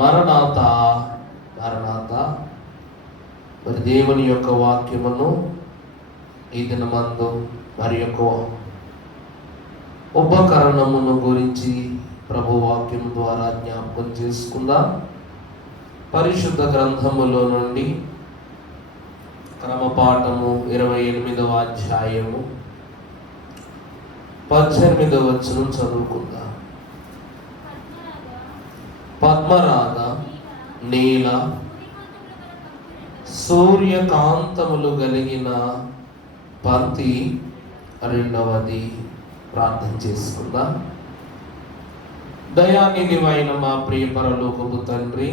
మరణాత మరణాత. మరి దేవుని యొక్క వాక్యమును ఈ దినమందు మరి యొక్క ఉపకరణమును గురించి ప్రభు వాక్యం ద్వారా జ్ఞాపకం చేసుకుందాం. పరిశుద్ధ గ్రంథములో నుండి క్రమపాఠము 28వ అధ్యాయము 18వ వచనం చదువుకుందాం. పద్మరాగ నీల సూర్యకాంతములు కలిగిన పంక్తి 2వది ప్రార్థన చేసుకుందాం. దయానిధివైన మా ప్రియ పరలోకపు తండ్రి,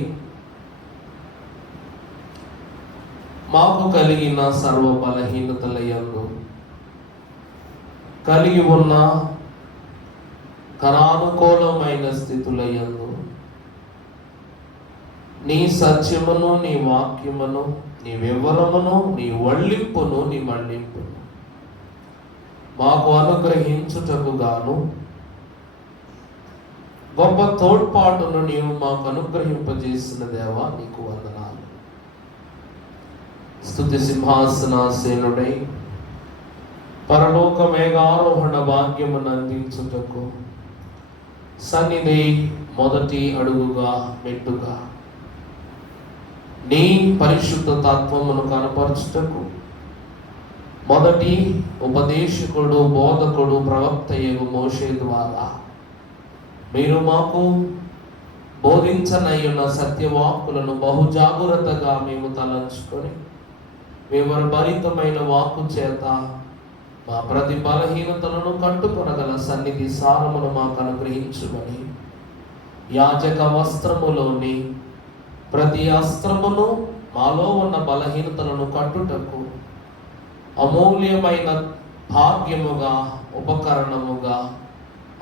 మాకు కలిగిన సర్వ బలహీనతల యందు కలిగి ఉన్న కరానుకూలమైన స్థితుల యందు నీ సత్యమును, నీ వాక్యమును, నీ వివరమును, నీ వళ్ళింపును, నీ మళ్ళింపును మాకు అనుగ్రహించుటకు గాను గొప్ప తోడ్పాటును నీవు మాకు అనుగ్రహింపజేసిన దేవా, నీకు వందనాలు. స్తుతి సింహాసనాసీనుడై పరలోక మేఘారోహణ భాగ్యమును అందించుటకు సన్నిధి మొదటి అడుగుగా మెట్టుగా నీ పరిశుద్ధ తత్వమును కనపరచుటకు మొదటి ఉపదేశకుడు, బోధకుడు, ప్రవక్త యగు మోషే ద్వారా మీరు మాకు బోధించనయ్యున్న సత్యవాక్కులను బహు జాగ్రత్తగా మేము తలంచుకొని వివరభరితమైన వాక్కు చేత మా ప్రతి బలహీనతలను కట్టుకొనగల సన్నిధి సారమును మాకు అనుగ్రహించుమని యాజక వస్త్రములోని ప్రతి అస్త్రమును మాలో ఉన్న బలహీనతలను కట్టుటకు అమూల్యమైన భాగ్యముగా ఉపకరణముగా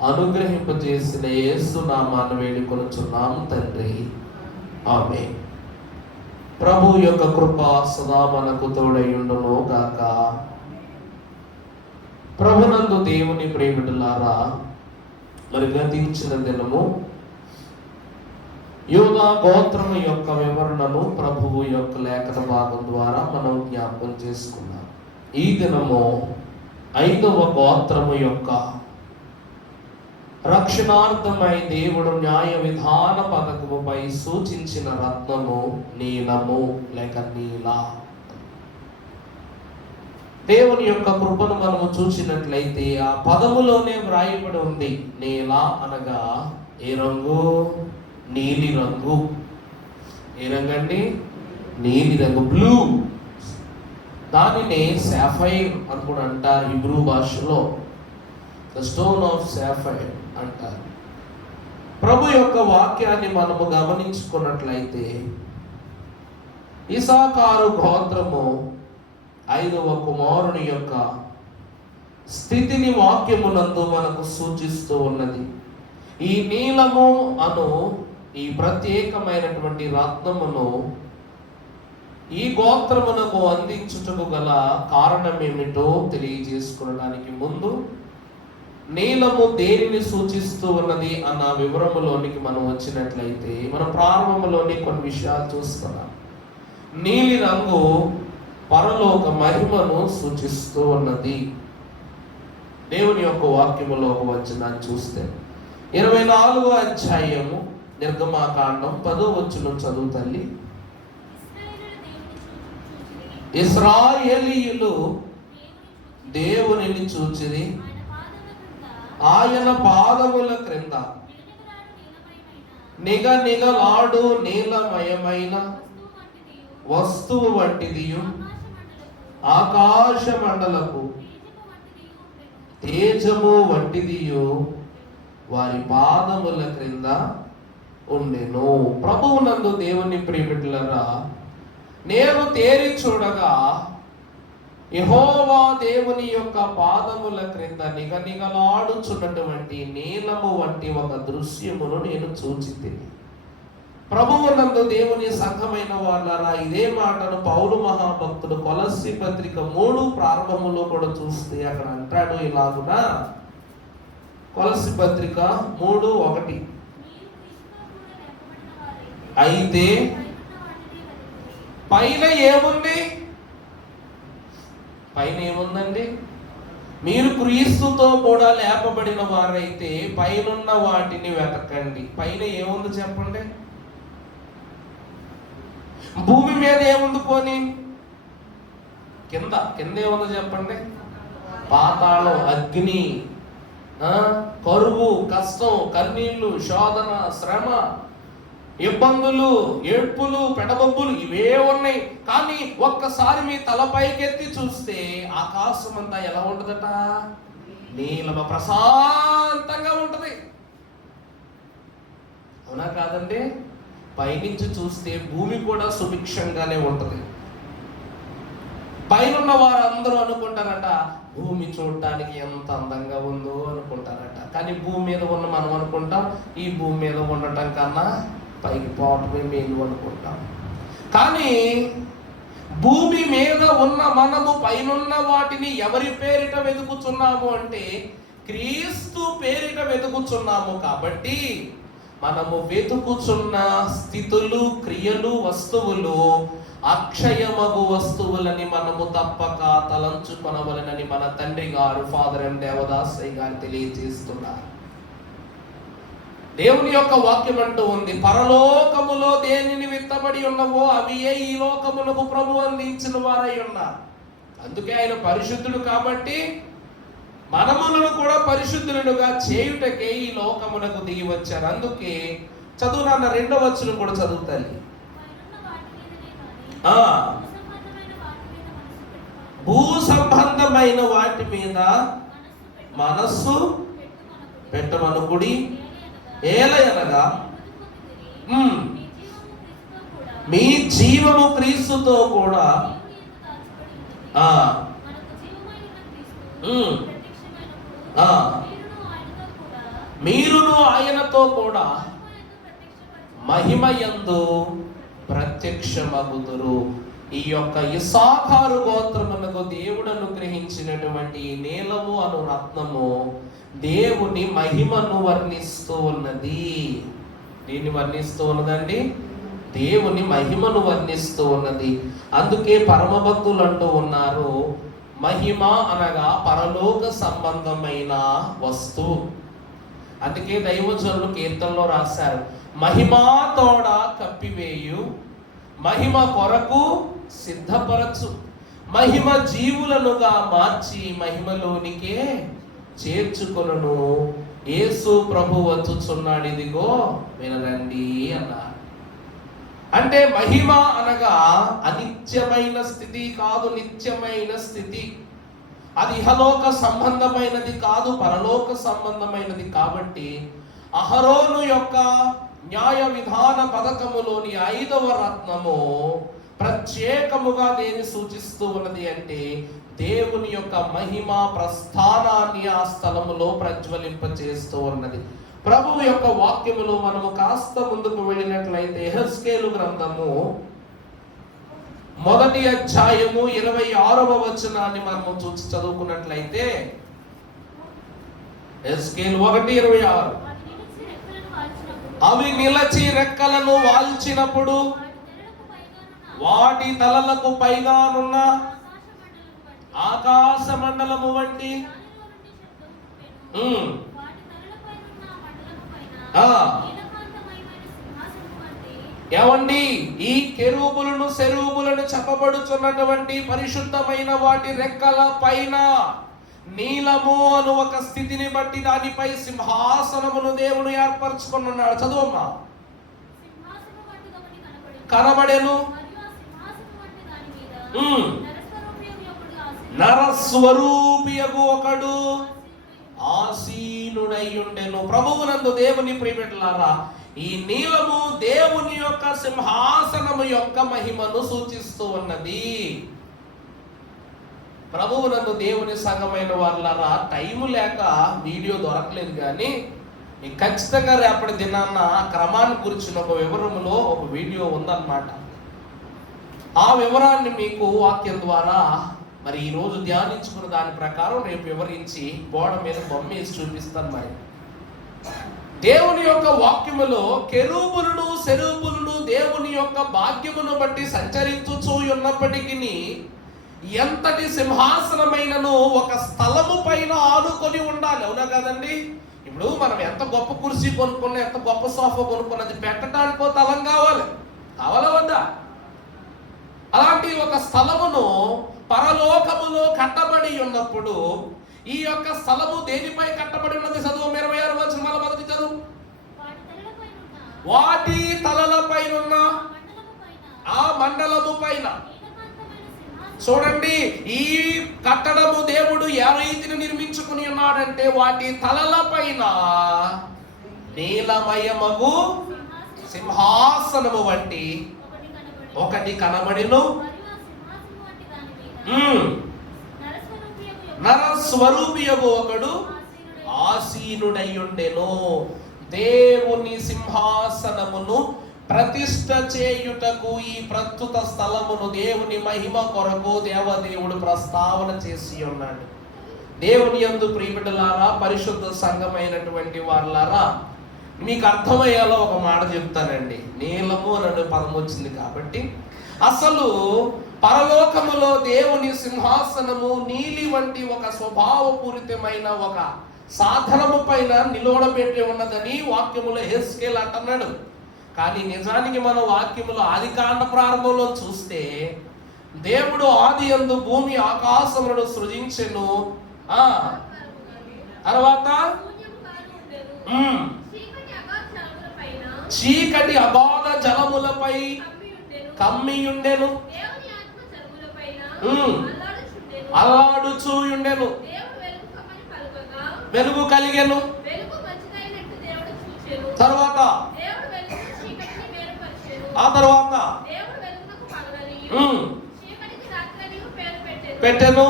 అనుగ్రహింపజేసిన యేసు నామాన్ని వేడుకొనుచున్నాము తండ్రి, ఆమేన్. ప్రభు యొక్క కృప సదా మనకు తోడైయుండును గాక. ప్రభునందు దేవుని ప్రేమిటులారా, మరి గతించిన దినము యూదా గోత్రము యొక్క వివరణను ప్రభువు యొక్క లేఖన భాగం ద్వారా మనం జ్ఞాపకం చేసుకున్నాం. ఈ దినము 5వ గోత్రము యొక్క రక్షణార్థమై దేవుడు న్యాయ విధాన పథకముపై సూచించిన రత్నము నీలము లేక నీల. దేవుని యొక్క కృపను మనము చూసినట్లయితే ఆ పదములోనే వ్రాయబడి ఉంది. నీల అనగా ఏ రంగు? నీలి రంగు. ఏ రంగు అండి? నీలి రంగు, బ్లూ. దానిని సాఫైర్ అని కూడా అంటారు హిబ్రూ భాషలో. ద స్టోన్ ఆఫ్ సాఫైర్ అంటారు. ప్రభు యొక్క వాక్యాన్ని మనము గమనించుకున్నట్లయితే ఇస్సాకారు గోత్రము 5వ కుమారుని యొక్క స్థితిని వాక్యమునందు మనకు సూచిస్తూ ఉన్నది. ఈ నీలము అను ఈ ప్రత్యేకమైనటువంటి రత్నమును ఈ గోత్రమునకు అందించుటకు గల కారణం ఏమిటో తెలియజేసుకోవడానికి ముందు నీలము దేనిని సూచిస్తూ ఉన్నది అన్న వివరములోనికి మనం వచ్చినట్లయితే మన ప్రారంభంలోని కొన్ని విషయాలు చూస్తున్నాం. నీలి రంగు పరలోక మహిమను సూచిస్తూ ఉన్నది. దేవుని యొక్క వాక్యములోకి వచ్చిన చూస్తే 24వ అధ్యాయము నిర్గమాకాండం 10వ వచనం చదువు తల్లి. ఇశ్రాయేలీయులు దేవునిని చూచిరి, ఆయన పాదముల క్రింద నిగనిగలాడు నీలమయమైన వస్తువు వంటిదియు ఆకాశ మండలపు తేజము వంటిదియు వారి పాదముల క్రింద ఉండెను. ప్రభువునందు దేవుని ప్రియబిడ్డలారా, నేను తేరి చూడగా యెహోవా దేవుని యొక్క పాదముల క్రింద నిగనిగలాడుచున్నటువంటి నీలము వంటి ఒక దృశ్యమును నేను చూచితిని. ప్రభువునందు దేవుని సంఘమైన వాళ్ళరా, ఇదే మాటను పౌలు మహాభక్తుడు కొలస్సీ పత్రిక 3 ప్రారంభములో కూడా చూస్తే అక్కడ అంటాడు ఇలాగునా. కొలస్సీ పత్రిక 3:1 అయితే పైన ఏముంది? పైన ఏముందండి? మీరు క్రీస్తుతో కూడా లేపబడిన వారైతే పైనున్న వాటిని వెతకండి. పైన ఏముంది చెప్పండి? భూమి మీద ఏముంది? పోనీ కింద ఏముందో చెప్పండి? పాతాళం, అగ్ని, కరువు, కష్టం, కన్నీళ్లు, శోధన, శ్రమ, ఇబ్బందులు, ఏడ్పులు, పెడబొబ్బులు ఇవే ఉన్నాయి. కానీ ఒక్కసారి మీ తల పైకెత్తి చూస్తే ఆకాశం అంతా ఎలా ఉంటుందట? నీలమ ప్రశాంతంగా ఉంటది. అవునా కాదండి? పైనుంచి చూస్తే భూమి కూడా సుభిక్షంగానే ఉంటది. పైనున్న వారందరూ అనుకుంటారట, భూమి చూడటానికి ఎంత అందంగా ఉందో అనుకుంటారట. కానీ భూమి మీద ఉన్న మనం అనుకుంటాం, ఈ భూమి మీద ఉండటం కన్నా పైకి పోవటమే మేలు అనుకుంటాం. కానీ భూమి మీద ఉన్న మనము పైనున్న వాటిని ఎవరి పేరిట వెతుకుచున్నాము అంటే క్రీస్తు పేరిట వెతుకుచున్నాము. కాబట్టి మనము వెతుకుచున్న స్థితులు, క్రియలు, వస్తువులు అక్షయమగు వస్తువులని మనము తప్పక తలంచుకొనవలెనని మన తండ్రి గారు ఫాదర్ ఎం దేవదాసయ్య గారు తెలియజేస్తున్నారు. దేవుని యొక్క వాక్యం అంటూ ఉంది, పరలోకములో దేనిని విత్తబడి ఉన్నవో అవియే ఈ లోకమునకు ప్రభు అందించిన వారై ఉన్నారు. అందుకే ఆయన పరిశుద్ధుడు కాబట్టి మనములను కూడా పరిశుద్ధులుగా చేయుటకే ఈ లోకమునకు దిగి వచ్చారు. అందుకే చదువునన్న 2వ వచనం కూడా చదువుతాను. భూ సంబంధమైన వాటి మీద మనస్సు పెట్టమనుకుడి, ఏలయనగా మీ జీవము క్రీస్తుతో కూడా మీరును ఆయనతో కూడా మహిమయందు ప్రత్యక్షమగుదురు. ఈ యొక్క ఇస్సాకారు గోత్రమునకు దేవుడు అనుగ్రహించినటువంటి నీలము అను రత్నము దేవుని మహిమను వర్ణిస్తూ ఉన్నది. దీన్ని వర్ణిస్తూ ఉన్నదండి, దేవుని మహిమను వర్ణిస్తూ ఉన్నది. అందుకే పరమభక్తులు అంటూ ఉన్నారు, మహిమ అనగా పరలోక సంబంధమైన వస్తువు. అందుకే దైవజనులు కీర్తనలో రాశారు, మహిమాతోడ కప్పివేయు, మహిమ కొరకు సిద్ధపరచు, మహిమ జీవులనుగా మార్చి మహిమలోనికే చేర్చుకొనును. యేసు ప్రభు వచ్చుచున్నాడు, ఇదిగో వినరండి అన్నారు. అంటే మహిమ అనగా అనిత్యమైన స్థితి కాదు, నిత్యమైన స్థితి. అది ఇహలోక సంబంధమైనది కాదు, పరలోక సంబంధమైనది. కాబట్టి అహరోను యొక్క న్యాయ విధాన పథకములోని 5వ రత్నము ప్రత్యేకముగా దేని సూచిస్తూ ఉన్నది అంటే దేవుని యొక్క మహిమ ప్రస్థానాన్ని ఆ స్థలములో ప్రజ్వలింప చేస్తూ ఉన్నది. ప్రభువు యొక్క వాక్యములో మనము కాస్త ముందుకు వెళ్ళినట్లయితే యెహెజ్కేలు గ్రంథము 1వ అధ్యాయము 26వ వచనాన్ని మనము చూసి చదువుకున్నట్లయితే, యెహెజ్కేలు 1:26, అవి నిలచి రెక్కలను వాల్చినప్పుడు వాటి తలలకు పైగానున్న ఆకాశ మండలము వంటి ఏమండి ఈ కెరూబులను సెరూబులను చెప్పబడుచున్నటువంటి పరిశుద్ధమైన వాటి రెక్కల పైన నీలము అను ఒక స్థితిని బట్టి దానిపై సింహాసనమును దేవుడు ఏర్పరచుకున్నాడు. చదువమ్మా. కనబడెను, నరస్వరూపియగు ఒకడు ఆసీనుడై ఉండెను. ప్రభువునందు దేవుని ప్రియబిడ్డలారా, ఈ నీలము దేవుని యొక్క సింహాసనము యొక్క మహిమను సూచిస్తూ ఉన్నది. ప్రభువునందు దేవుని సంఘమైన వాళ్ళరా, టైము లేక వీడియో దొరకలేదు, కానీ ఖచ్చితంగా రేపటి దినాన్న క్రమాన్ని గురించిన ఒక వివరములో ఒక వీడియో ఉందన్నమాట. ఆ వివరాన్ని మీకు వాక్యం ద్వారా మరి ఈరోజు ధ్యానించుకున్న దాని ప్రకారం రేపు వివరించి గోడ మీద బొమ్మ వేసి చూపిస్తాను. మరి దేవుని యొక్క వాక్యములో కెరూబులను సెరూబులను దేవుని యొక్క భాగ్యమును బట్టి సంచరించుచూ ఉన్నప్పటికీ ఎంతటి సింహాసనమైనను ఒక స్థలము పైన ఆనుకొని ఉండాలి. అవునా కదండి? ఇప్పుడు మనం ఎంత గొప్ప కుర్చీ కొనుక్కున్నా, ఎంత గొప్ప సోఫా కొనుక్కున్నది పెట్టడానికి ఒక తలం కావాలా వద్దా? అలాంటి ఒక స్థలమును పరలోకములో కట్టబడి ఉన్నప్పుడు ఈ యొక్క స్థలము దేనిపై కట్టబడి ఉన్నది? చదువు 26వ వచనం, మొదటి చదువు. వాటి తలలపైనున్న ఆ మండలము పైన. చూడండి, ఈ కట్టడము దేవుడు ఏ రీతిని నిర్మించుకుని ఉన్నాడంటే వాటి తలల పైన నీలమయమగు సింహాసనము వంటి ఒకటి కనబడిను. నరస్వరూపియగు ఒకడు ఆసీనుడయ్యుండెను. దేవుని సింహాసనమును ప్రతిష్ఠ చేయుటకు ఈ ప్రస్తుత స్థలమును దేవుని మహిమ కొరకు దేవదేవుడు ప్రస్తావన చేసి ఉన్నాడు. దేవుని యందు ప్రియబిడ్డలారా, పరిశుద్ధ సంఘమైనటువంటి వారులారా, మీకు అర్థమయ్యేలా ఒక మాట చెప్తానండి. నీలము అనే పదం వచ్చింది కాబట్టి అసలు పరలోకములో దేవుని సింహాసనము నీలి వంటి ఒక స్వభావపూరితమైన ఒక సాధనము పైన నిలవడబెట్టి ఉన్నదని వాక్యములో హెస్కేల్ అంటున్నాడు. కానీ నిజానికి మనం వాక్యములో ఆదికాండ ప్రారంభంలో చూస్తే దేవుడు ఆది యందు భూమి ఆకాశములను సృజించెను. తర్వాత చీకటి అగాధ జలములపై కమ్మియుండెను, అల్లాడుచూయుండెను, వెలుగు కలిగెను. తర్వాత ఆ తర్వాత పెట్టెను,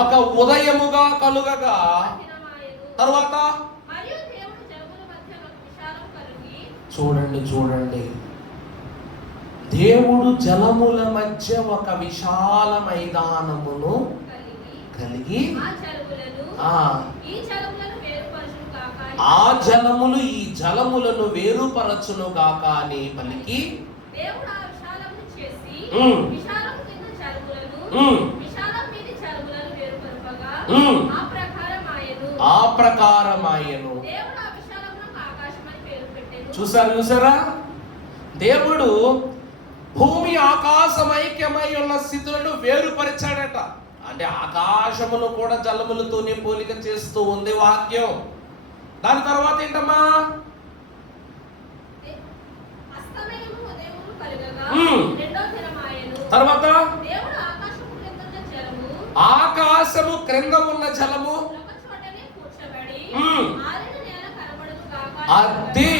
ఒక ఉదయముగా కలుగగా. తర్వాత చూడండి, దేవుడు జలముల మధ్య ఒక విశాల మైదానమును కలిగి ఆ జలములు ఈ జలములను వేరుపరచును గాక అని పలికి ఆ ప్రకారమాయను. చూసారా? దేవుడు భూమి ఆకాశం ఐక్యమై ఉన్న స్థితులను వేరుపరిచాడట. అంటే ఆకాశమును కూడా జలములతోనే పోలిక చేస్తూ ఉంది వాక్యం. దాని తర్వాత ఏంటమ్మా? తర్వాత ఆకాశము క్రింద ఉన్న జలము అది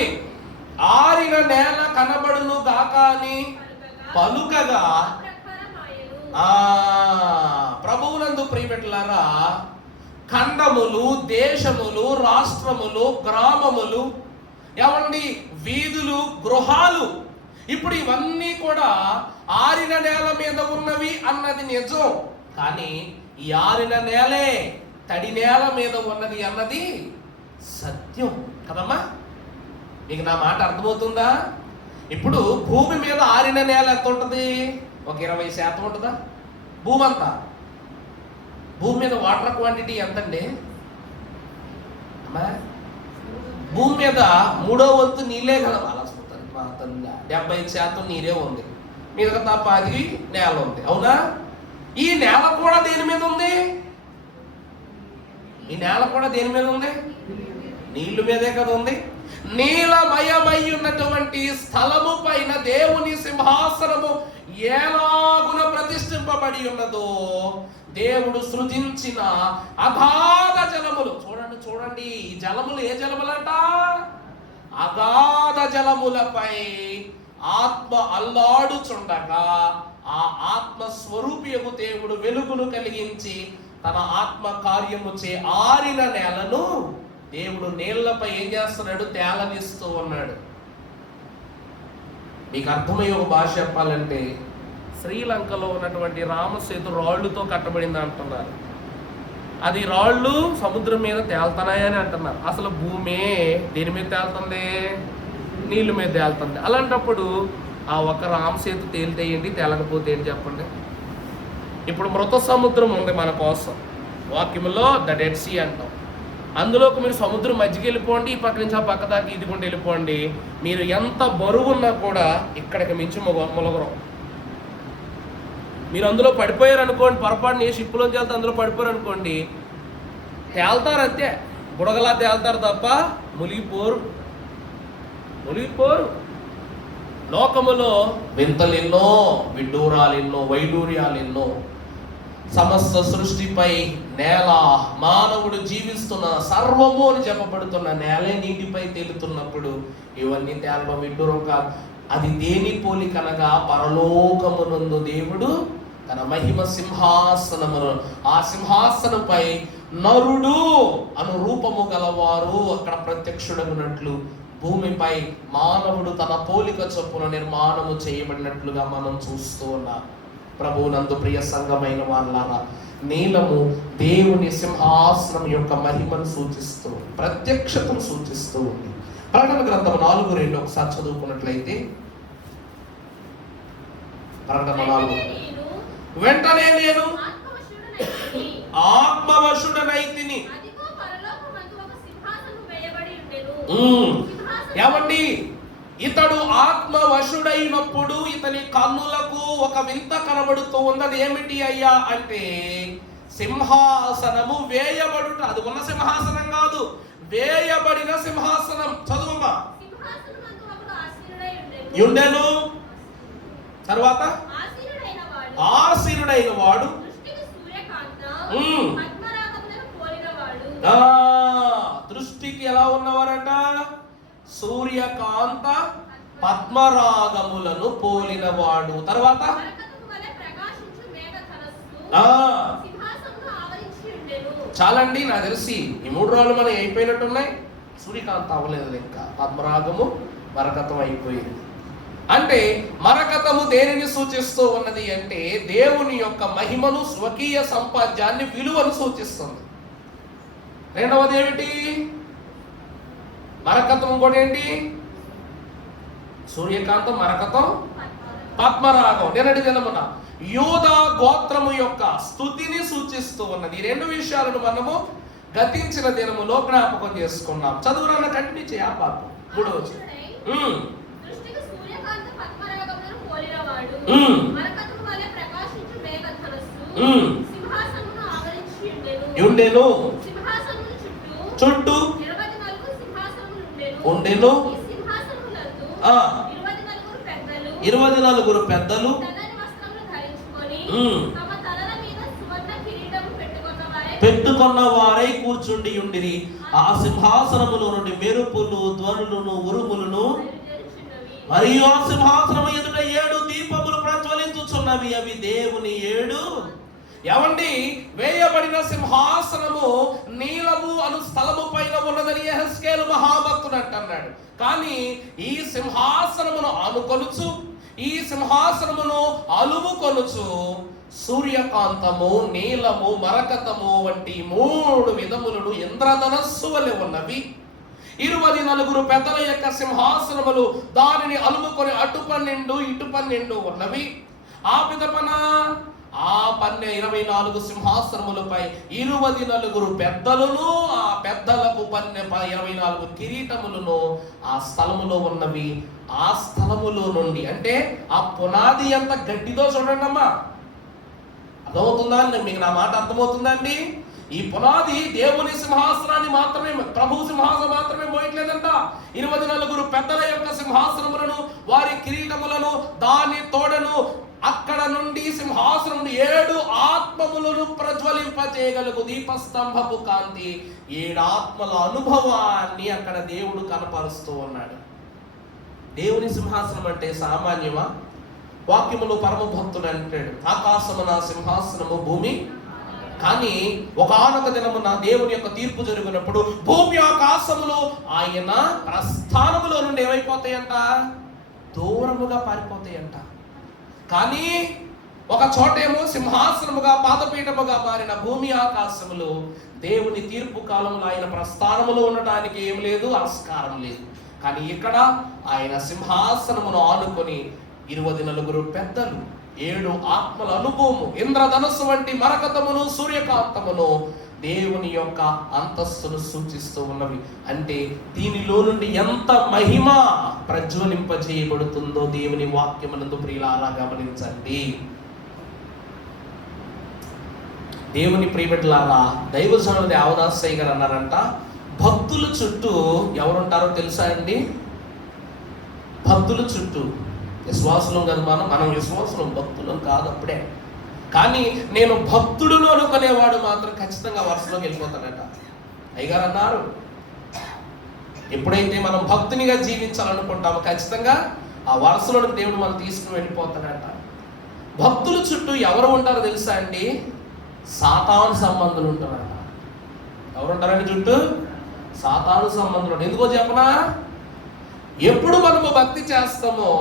ఆరిన నేల కనబడును గాక అని పలుకగా. ప్రభువునందు ప్రియబిడ్డలారా, ఖండములు, దేశములు, రాష్ట్రములు, గ్రామములు, ఏమండి, వీధులు, గృహాలు, ఇప్పుడు ఇవన్నీ కూడా ఆరిన నేల మీద ఉన్నవి అన్నది నిజం. కానీ ఈ ఆరిన నేలే తడి నేల మీద ఉన్నది అన్నది సత్యం కదమ్మా. మీకు నా మాట అర్థమవుతుందా? ఇప్పుడు భూమి మీద ఆరిన నేల ఎంత ఉంటుంది? ఒక 20% ఉంటుందా? భూమి అంతా, భూమి మీద వాటర్ క్వాంటిటీ ఎంతండి అమ్మా? భూమి మీద 3వ వంతు నీళ్ళే కదా. అలా 70% నీరే ఉంది, మిగతా 10 నేల ఉంది. అవునా? ఈ నేల కూడా దేని మీద ఉంది? ఈ నేల కూడా దేని మీద ఉంది? నీళ్లు మీదే కదా ఉంది. నీలమయమై ఉన్నటువంటి స్థలము పైన దేవుని సింహాసనము ఎలాగున ప్రతిష్ఠింపబడి ఉన్నదో దేవుడు సృజించిన అగాధ జలములు. చూడండి ఈ జలములు ఏ జలములంట? అగాధ జలములపై ఆత్మ అల్లాడుచుండగా ఆ ఆత్మ స్వరూపియగు దేవుడు వెలుగును కలిగించి తన ఆత్మ కార్యము చే ఆరిన నేలను దేవుడు నీళ్లపై ఏం చేస్తున్నాడు? తేలనిస్తూ ఉన్నాడు. మీకు అర్థమయ్యే ఒక భాష చెప్పాలంటే, శ్రీలంకలో ఉన్నటువంటి రామసేతు రాళ్లుతో కట్టబడింది అంటున్నారు. అది రాళ్ళు సముద్రం మీద తేలుతున్నాయని అంటున్నారు. అసలు భూమి దేని మీద తేలుతుంది? నీళ్ళ మీద తేలుతుంది. అలాంటప్పుడు ఆ ఒక రామసేతు తేలితే ఏంటి, తేలకపోతే ఏంటి చెప్పండి. ఇప్పుడు మృత సముద్రం ఉంది మన కోసం, వాక్యంలో ద డెడ్ సీ అంటాం. అందులోకి మీరు సముద్రం మధ్యకి వెళ్ళిపోండి, ఈ పక్క నుంచి ఆ పక్క దాకా ఈదుకుంటూ వెళ్ళిపోండి, మీరు ఎంత బరువు ఉన్నా కూడా ఇక్కడికి మించి మొలగరం. మీరు అందులో పడిపోయారు అనుకోండి, పొరపాటున ఏ షిప్లోంచి వెళ్తే అందులో పడిపోయారు అనుకోండి, తేల్తారు అంతే, బుడగలా తేల్తారు తప్ప మునిగిపోరు. లోకములో వింతలెన్నో, విడ్డూరాలెన్నో, వైడూర్యాలెన్నో, సమస్త సృష్టిపై నేల, మానవుడు జీవిస్తున్న సర్వము అని చెప్పబడుతున్న నేలే నీటిపై తేలుతున్నప్పుడు ఇవన్నీ తేలడం విడ్డూరం కాదు. అది దేని పోలికనగా పరలోకమునందు దేవుడు తన మహిమ సింహాసనమును, ఆ సింహాసనంపై నరుడు అను రూపము గలవారు అక్కడ ప్రత్యక్షుడగినట్లు భూమిపై మానవుడు తన పోలిక చొప్పున నిర్మాణము చేయబడినట్లుగా మనం చూస్తూ ఉన్నాం. ప్రభువునందు ప్రియ సంఘమైన వాళ్ళారా, నీలము దేవుని సింహాసనం యొక్క మహిమను సూచిస్తూ, ప్రత్యక్షతను సూచిస్తూ ఉంది. ప్రకటన గ్రంథం 4:2 ఒకసారి చదువుకున్నట్లయితే, ప్రకటన 4, వెంటనే నేను ఆత్మవశుడనైతిని. ఏమండి, ఇతడు ఆత్మవశుడైనప్పుడు ఇతని కన్నులకు ఒక వింత కనబడుతూ ఉన్నది. ఏమిటి అయ్యా అంటే, సింహాసనము వేయబడుట. అది ఉన్న సింహాసనం కాదు, వేయబడిన సింహాసనం. చదువుమా. ఉండెను, తర్వాత ఆసీనుడైన వాడు, దృష్టికి ఎలా ఉన్నవారట, సూర్యకాంత పద్మరాగములను పోలినవాడు. తర్వాత చాలండి, నాకు తెలిసి ఈ 3 రాళ్ళు మనకి అయిపోయినట్టున్నాయి. సూర్యకాంత అవ్వలేదు ఇంకా, పద్మరాగము మరకతం అయిపోయింది. అంటే మరకతము దేనిని సూచిస్తూ ఉన్నది అంటే, దేవుని యొక్క మహిమను, స్వకీయ సంపాద్యాన్ని, విలువను సూచిస్తుంది. రెండవది ఏమిటి, మరకతం కూడా ఏంటి, సూర్యకాంతం, మరకతం, పద్మరాగం. నేనటి దినమున యూదా గోత్రము యొక్క స్తుతిని సూచిస్తూ ఉన్నది. ఈ 2 విషయాలను మనము గతించిన దినములో జ్ఞాపకం చేసుకున్నాం. చదువురాన్న కంటిన్యూ చేయ పాపం. 3వ ఉండెను, చుట్టూ ఉండెను 24 పెద్దలు, పెట్టుకున్న వారై కూర్చుండి ఉండిరి. ఆ సింహాసనములో నుండి మెరుపులు, ధ్వనులను, ఉరుములను, మరియు ఆ సింహాసనము ఎదుట 7 దీపములు ప్రజ్వలించుచున్నవి. అవి దేవుని 7. ఏమండి, వేయబడిన సింహాసనము నీలము అను స్థలము పైన ఉన్నదని యెహెజ్కేలు మహాభక్తుడు అంటున్నాడు. కానీ ఈ సింహాసనమును ఆనుకొనుచు, ఈ సింహాసనమును అలుముకొనుచు సూర్యకాంతము, నీలము, మరకతము వంటి 3 విధములను ఇంద్రధనస్సు వలె ఉన్నవి. 24 పెద్దల యొక్క సింహాసనములు దానిని అలుముకొని అటు 12 ఇటు 12 ఉన్నవి. ఆ పిదపన ఆ 24 సింహాసనములపై 24 పెద్దలను, ఆ పెద్దలకు 24 కిరీటములను ఆ స్థలములో ఉన్నవి. ఆ స్థలములో నుండి, అంటే ఆ పునాది ఎంత గట్టిదో చూడండి అమ్మా. అర్థమవుతుందా? మీకు నా మాట అర్థమవుతుందండి? ఈ పునాది దేవుని సింహాసనాన్ని మాత్రమే, ప్రభు సింహాసనం మాత్రమే మోయట్లేదంట. 24 పెద్దల యొక్క సింహాసనములను, వారి కిరీటములను, దాని తోడను, అక్కడ నుండి సింహాసనం 7 ఆత్మములను ప్రజ్వలింపజేయగలుగు దీపస్తంభపు కాంతి, 7 ఆత్మల అనుభవాన్ని అక్కడ దేవుడు కనపరుస్తూ ఉన్నాడు. దేవుని సింహాసనం అంటే సామాన్యమా? వాక్యములో పరమ భక్తుడు అంటాడు, ఆకాశము నా సింహాసనము, భూమి. కానీ ఒకానొక దినమున దేవుని యొక్క తీర్పు జరిగినప్పుడు భూమి ఆకాశములో ఆయన ప్రస్థానములో నుండి ఏమైపోతాయంట, దూరముగా పారిపోతాయంట. కానీ ఒక చోటేమో సింహాసనముగా, పాదపీఠముగా మారిన భూమి ఆకాశములు దేవుని తీర్పు కాలంలో ఆయన ప్రస్థానములో ఉండటానికి ఏం లేదు, ఆస్కారం లేదు. కానీ ఇక్కడ ఆయన సింహాసనమును ఆనుకొని 24 పెద్దలు, 7 ఆత్మల అనుభవము, ఇంద్రధనస్సు వంటి మరకతమును, సూర్యకాంతమును దేవుని యొక్క అంతస్తును సూచిస్తూ ఉన్నవి. అంటే దీనిలో నుండి ఎంత మహిమ ప్రజ్వలింపజేయబడుతుందో దేవుని వాక్యమునందు ప్రియులారా గమనించండి. దేవుని ప్రియబిడ్డలారా, దైవజనుడు దేవదాసయ్య గారు అన్నారంట, భక్తుల చుట్టూ ఎవరుంటారో తెలుసా అండి? భక్తుల చుట్టూ, విశ్వాసులం కదా, మనం విశ్వాసులం, భక్తులం కాదు అప్పుడే. కానీ నేను భక్తుడును అనుకునేవాడు మాత్రం ఖచ్చితంగా వరుసలోకి వెళ్ళిపోతాడట. అయ్యగారు అన్నారు, ఎప్పుడైతే మనం భక్తునిగా జీవించాలనుకుంటామో ఖచ్చితంగా ఆ వరుసలోకి దేవుడు మనం తీసుకుని వెళ్ళిపోతాడట. భక్తుల చుట్టూ ఎవరు ఉంటారో తెలుసా అండి? సాతాను సంబంధులు ఉంటారట. ఎవరుంటారండి చుట్టూ? సాతాను సంబంధులు. ఎందుకో చెప్పనా? ఎప్పుడు మనము భక్తి చేస్తామో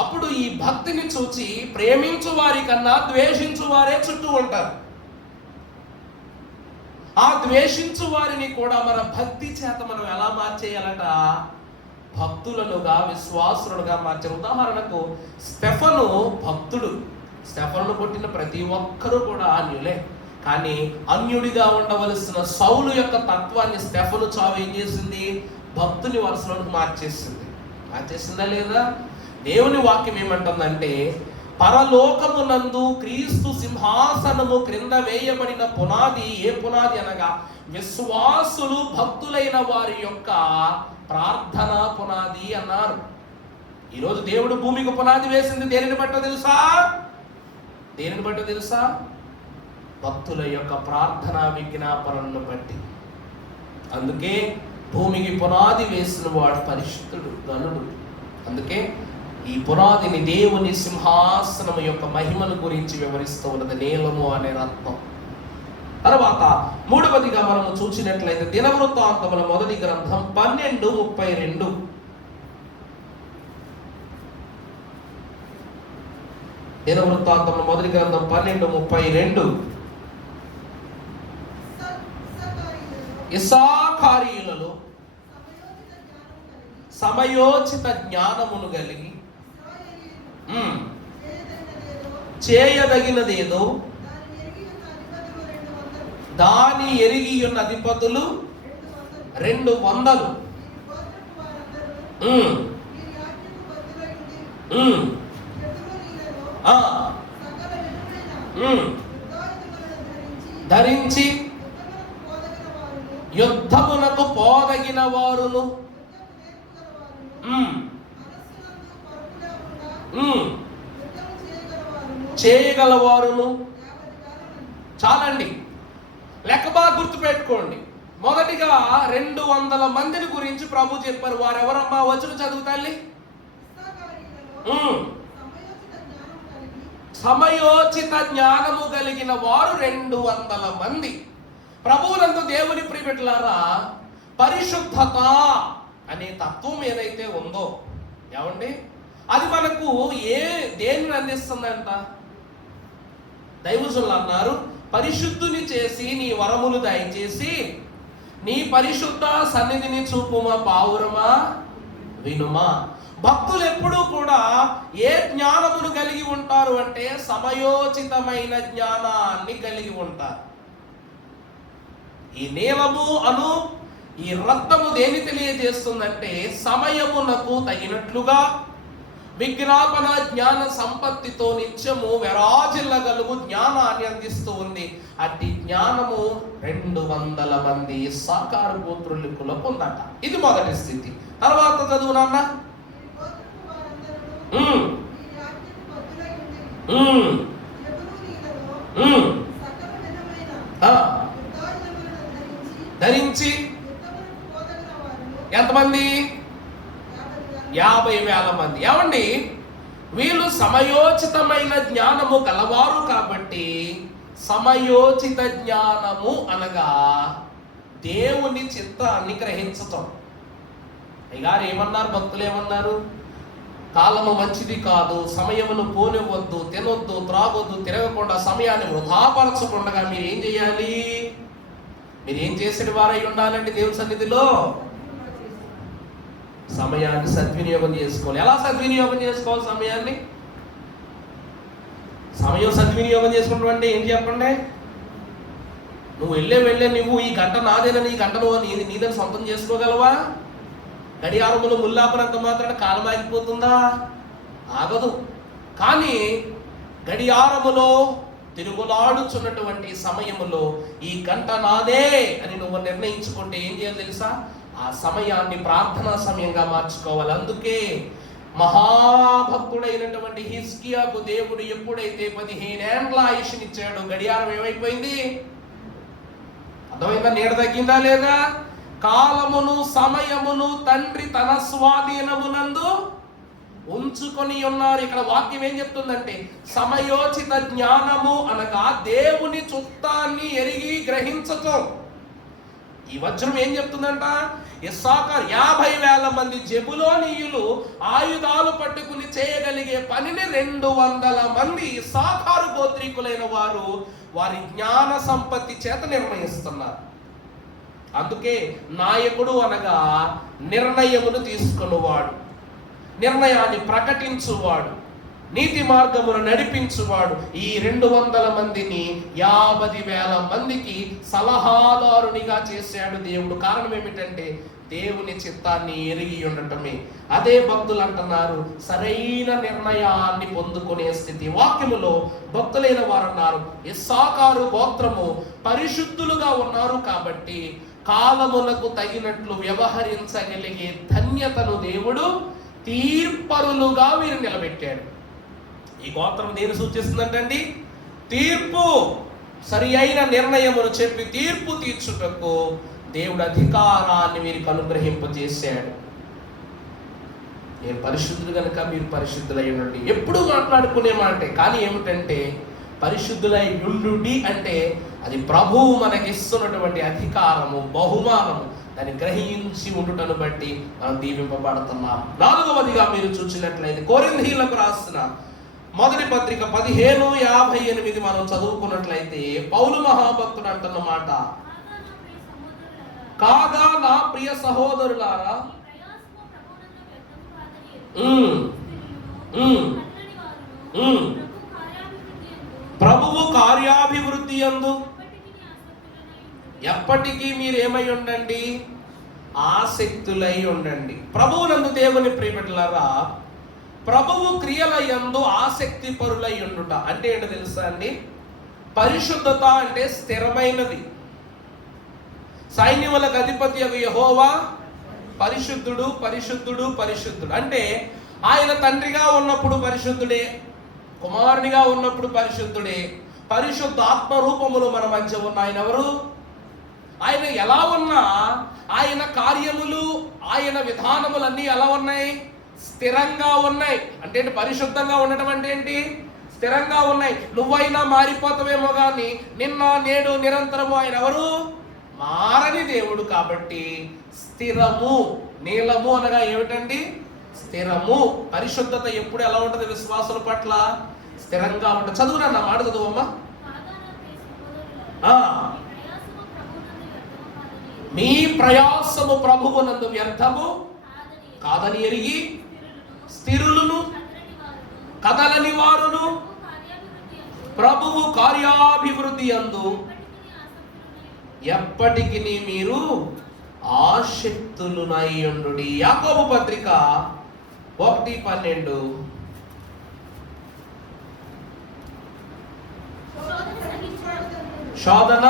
అప్పుడు ఈ భక్తిని చూచి ప్రేమించు వారి కన్నా ద్వేషించు వారే చుట్టూ ఉంటారు. ఆ ద్వేషించు వారిని కూడా మన భక్తి చేత మనం ఎలా మార్చేయాలట? భక్తులనుగా, విశ్వాసులుగా మార్చే. ఉదాహరణకు స్టెఫను భక్తుడు. స్టెఫను కొట్టిన ప్రతి ఒక్కరూ కూడా అన్యులే. కానీ అన్యుడిగా ఉండవలసిన సౌలు యొక్క తత్వాన్ని స్టెఫను చావు ఏం చేసింది? భక్తుని వరుసలోకి మార్చేసిందా లేదా? దేవుని వాక్యం ఏమంటుందంటే, పరలోకమునందు క్రీస్తు సింహాసనము క్రింద వేయబడిన పునాది. ఏ పునాది అనగా విశ్వాసులు, భక్తులైన వారి యొక్క ప్రార్థన పునాది అన్నారు. ఈరోజు దేవుడు భూమికి పునాది వేసింది దేనిని బట్టో తెలుసా? దేనిని బట్టో తెలుసా? భక్తుల యొక్క ప్రార్థన విజ్ఞాపనలను బట్టి. అందుకే భూమికి పునాది వేసిన వాడు పరిశుద్ధుడు, గనుడు. అందుకే ఈ పునాదిని దేవుని సింహాసనము యొక్క మహిమను గురించి వివరిస్తూ ఉన్నది నీలము అనే రత్నం. తర్వాత మూడవదిగా మనము చూసినట్లయితే దినవృత్తాంతముల మొదటి గ్రంథం 12:32. దినవృత్తాంతముల మొదటి గ్రంథం 12:32. ఇస్సాకారీయులలో సమయోచిత జ్ఞానమును కలిగి చేయదగినదేదో దాని ఎరిగి ఉన్న అధిపతులు 200. ధరించి యుద్ధమునకు పోదగిన వారును, చేయగలవారును. చాలండి, లెక్క బాగా గుర్తుపెట్టుకోండి. మొదటిగా 200 మందిని గురించి ప్రభు చెప్పారు. వారెవరమ్మా? వచనం చదువుతాల్లి. సమయోచిత జ్ఞానము కలిగిన వారు 200 మంది. ప్రభువునందు దేవుని ప్రియబిడ్డలారా, పరిశుద్ధత అనే తత్వం ఏదైతే ఉందో, ఏమండి, అది మనకు దేనిని అందిస్తుందంట? దైవజనులు అన్నారు, పరిశుద్ధుని చేసి నీ వరములు దయచేసి నీ పరిశుద్ధ సన్నిధిని చూపుమా పావురమా వినుమా. భక్తులు ఎప్పుడూ కూడా ఏ జ్ఞానమును కలిగి ఉంటారు అంటే సమయోచితమైన జ్ఞానాన్ని కలిగి ఉంటారు. ఈ నీలము అను ఈ రక్తము దేని తెలియజేస్తుందంటే సమయమునకు తగినట్లుగా విజ్ఞాపన జ్ఞాన సంపత్తితో నిత్యము వెరాజిల్లగలుగు జ్ఞానాన్ని అందిస్తూ ఉంది. అట్టి జ్ఞానము 200 మంది ఇస్సాకారు గోత్రులకు పొందట. ఇది మొదటి స్థితి. తర్వాత చదువు నాన్న. ధరించి ఎంతమంది? 50,000 మంది. ఏమండి, వీళ్ళు సమయోచితమైన జ్ఞానము గలవారు కాబట్టి, సమయోచిత జ్ఞానము అనగా దేవుని చిత్తాన్ని గ్రహించటం. అయ్యారు ఏమన్నారు? భక్తులు ఏమన్నారు? కాలము మంచిది కాదు, సమయమును పోనివ్వద్దు, తినొద్దు, త్రాగొద్దు, తిరగకుండా సమయాన్ని వృధాపరచకుండా మీరు ఏం చేయాలి? మీరు ఏం చేసిన వారై ఉండాలండి దేవుని సన్నిధిలో? సమయాన్ని సద్వినియోగం చేసుకోవాలి. ఎలా సద్వినియోగం చేసుకోవాలి సమయాన్ని? సమయం సద్వినియోగం చేసుకుంటాం అంటే ఏంటి చెప్పండి? నువ్వు వెళ్ళే నువ్వు ఈ గంట నాదేనని, ఈ గంట నువ్వు నీదని సొంతం చేసుకోగలవా? గడియారములు ముల్లాపనంత మాత్రాన కాలం ఆగిపోతుందా? ఆగదు. కానీ గడియారములో తిరుగులాడుచున్నటువంటి సమయములో ఈ గంట నాదే అని నువ్వు నిర్ణయించుకుంటే ఏం చేయాలి తెలుసా? ఆ సమయాన్ని ప్రార్థనా సమయంగా మార్చుకోవాలి. అందుకే మహాభక్తుడైనటువంటి హిజ్కియాకు దేవుడు ఎప్పుడైతే 15 ఏండ్ల ఆయుష్నిచ్చాడు, గడియారం ఏమైపోయింది? అర్థమైందా? నీడ తగ్గిందా లేదా? కాలమును సమయమును తండ్రి తన స్వాధీనమునందు ఉంచుకొని ఉన్నారు. ఇక్కడ వాక్యం ఏం చెప్తుందంటే, సమయోచిత జ్ఞానము అనగా దేవుని చుట్టాన్ని ఎరిగి గ్రహించటం. ఈ వచనం ఏం చెప్తుందంట? ఇస్సాకారు 50,000 మంది జెబులోనీయులు ఆయుధాలు పట్టుకుని చేయగలిగే పనిని 200 మంది ఇస్సాకారు గోత్రీకులైన వారు వారి జ్ఞాన సంపత్తి చేత నిర్ణయిస్తున్నారు. అందుకే నాయకుడు అనగా నిర్ణయమును తీసుకున్నవాడు, నిర్ణయాన్ని ప్రకటించువాడు, నీతి మార్గమును నడిపించువాడు. ఈ 200 మందిని 50,000 మందికి సలహాదారునిగా చేశాడు దేవుడు. కారణం ఏమిటంటే దేవుని చిత్తాన్ని ఎరిగి ఉండటమే. అదే భక్తులు అంటున్నారు, సరైన నిర్ణయాన్ని పొందుకునే స్థితి. వాక్యములో భక్తులైన వారు అన్నారు, ఇస్సాకారు గోత్రము పరిశుద్ధులుగా ఉన్నారు కాబట్టి కాలములకు తగినట్లు వ్యవహరించగలిగే ధన్యతను దేవుడు తీర్పరులుగా వీరు నిలబెట్టాడు. ఈ గోత్రం దేని సూచిస్తుందంటండి? తీర్పు, సరి అయిన నిర్ణయమును చెప్పి తీర్పు తీర్చుటకు దేవుడు అధికారాన్ని వీరికి అనుగ్రహింపజేశాడు. నేను పరిశుద్ధులు కనుక మీరు పరిశుద్ధులై ఉండండి. ఎప్పుడు మాట్లాడుకునే మాటే, కానీ ఏమిటంటే పరిశుద్ధులై ఉండుడి అంటే అది ప్రభువు మనకిస్తున్నటువంటి అధికారము, బహుమానము. దాన్ని గ్రహించి ఉండుటను బట్టి మనం దీవింపబడుతున్నాం. 4వదిగా మీరు చూసినట్లయితే కొరింథీయులకు రాసిన మొదటి పత్రిక 15:58 మనం చదువుకున్నట్లయితే పౌలు మహాభక్తుడు అంటున్న మాట, కాగా నా ప్రియ సహోదరులారా, ప్రభువు కార్యాభివృద్ధి యందు ఎప్పటికీ మీరేమై ఉండండి? ఆసక్తులై ఉండండి. ప్రభువునందు దేవుని ప్రియబిడ్డలారా, ప్రభువు క్రియల యందు ఆసక్తి పరులై ఉండుట అంటే ఏంటో తెలుసా అండి? పరిశుద్ధత అంటే స్థిరమైనది. సైన్యములకు అధిపతి యెహోవా పరిశుద్ధుడు, పరిశుద్ధుడు, పరిశుద్ధుడు. అంటే ఆయన తండ్రిగా ఉన్నప్పుడు పరిశుద్ధుడే, కుమారునిగా ఉన్నప్పుడు పరిశుద్ధుడే. పరిశుద్ధ ఆత్మ రూపములు మన మధ్య ఉన్న ఆయన ఎవరు? ఆయన ఎలా ఉన్నా ఆయన కార్యములు, ఆయన విధానములన్నీ ఎలా ఉన్నాయి? స్థిరంగా ఉన్నాయి. అంటే పరిశుద్ధంగా ఉండటం అంటే ఏంటి? స్థిరంగా ఉన్నాయి. నువ్వైనా మారిపోతావేమో కానీ నిన్న నేడు నిరంతరము ఆయన ఎవరు? మారని దేవుడు. కాబట్టి స్థిరము. నీలము అనగా ఏమిటండి? స్థిరము. పరిశుద్ధత ఎప్పుడు ఎలా ఉంటుంది? విశ్వాసుల పట్ల స్థిరంగా ఉంటుంది. చదువురా, నా మాట చదువమ్మా. మీ ప్రయాసము ప్రభువునందు వ్యర్థము కాదని ఎరిగి స్థిరులను కదలని వారును ప్రభువు కార్యాభివృద్ధి యందు ఎప్పటికి మీరు ఆసక్తులునై ఉండుడి. యాకోబు పత్రిక 1:12 శోధన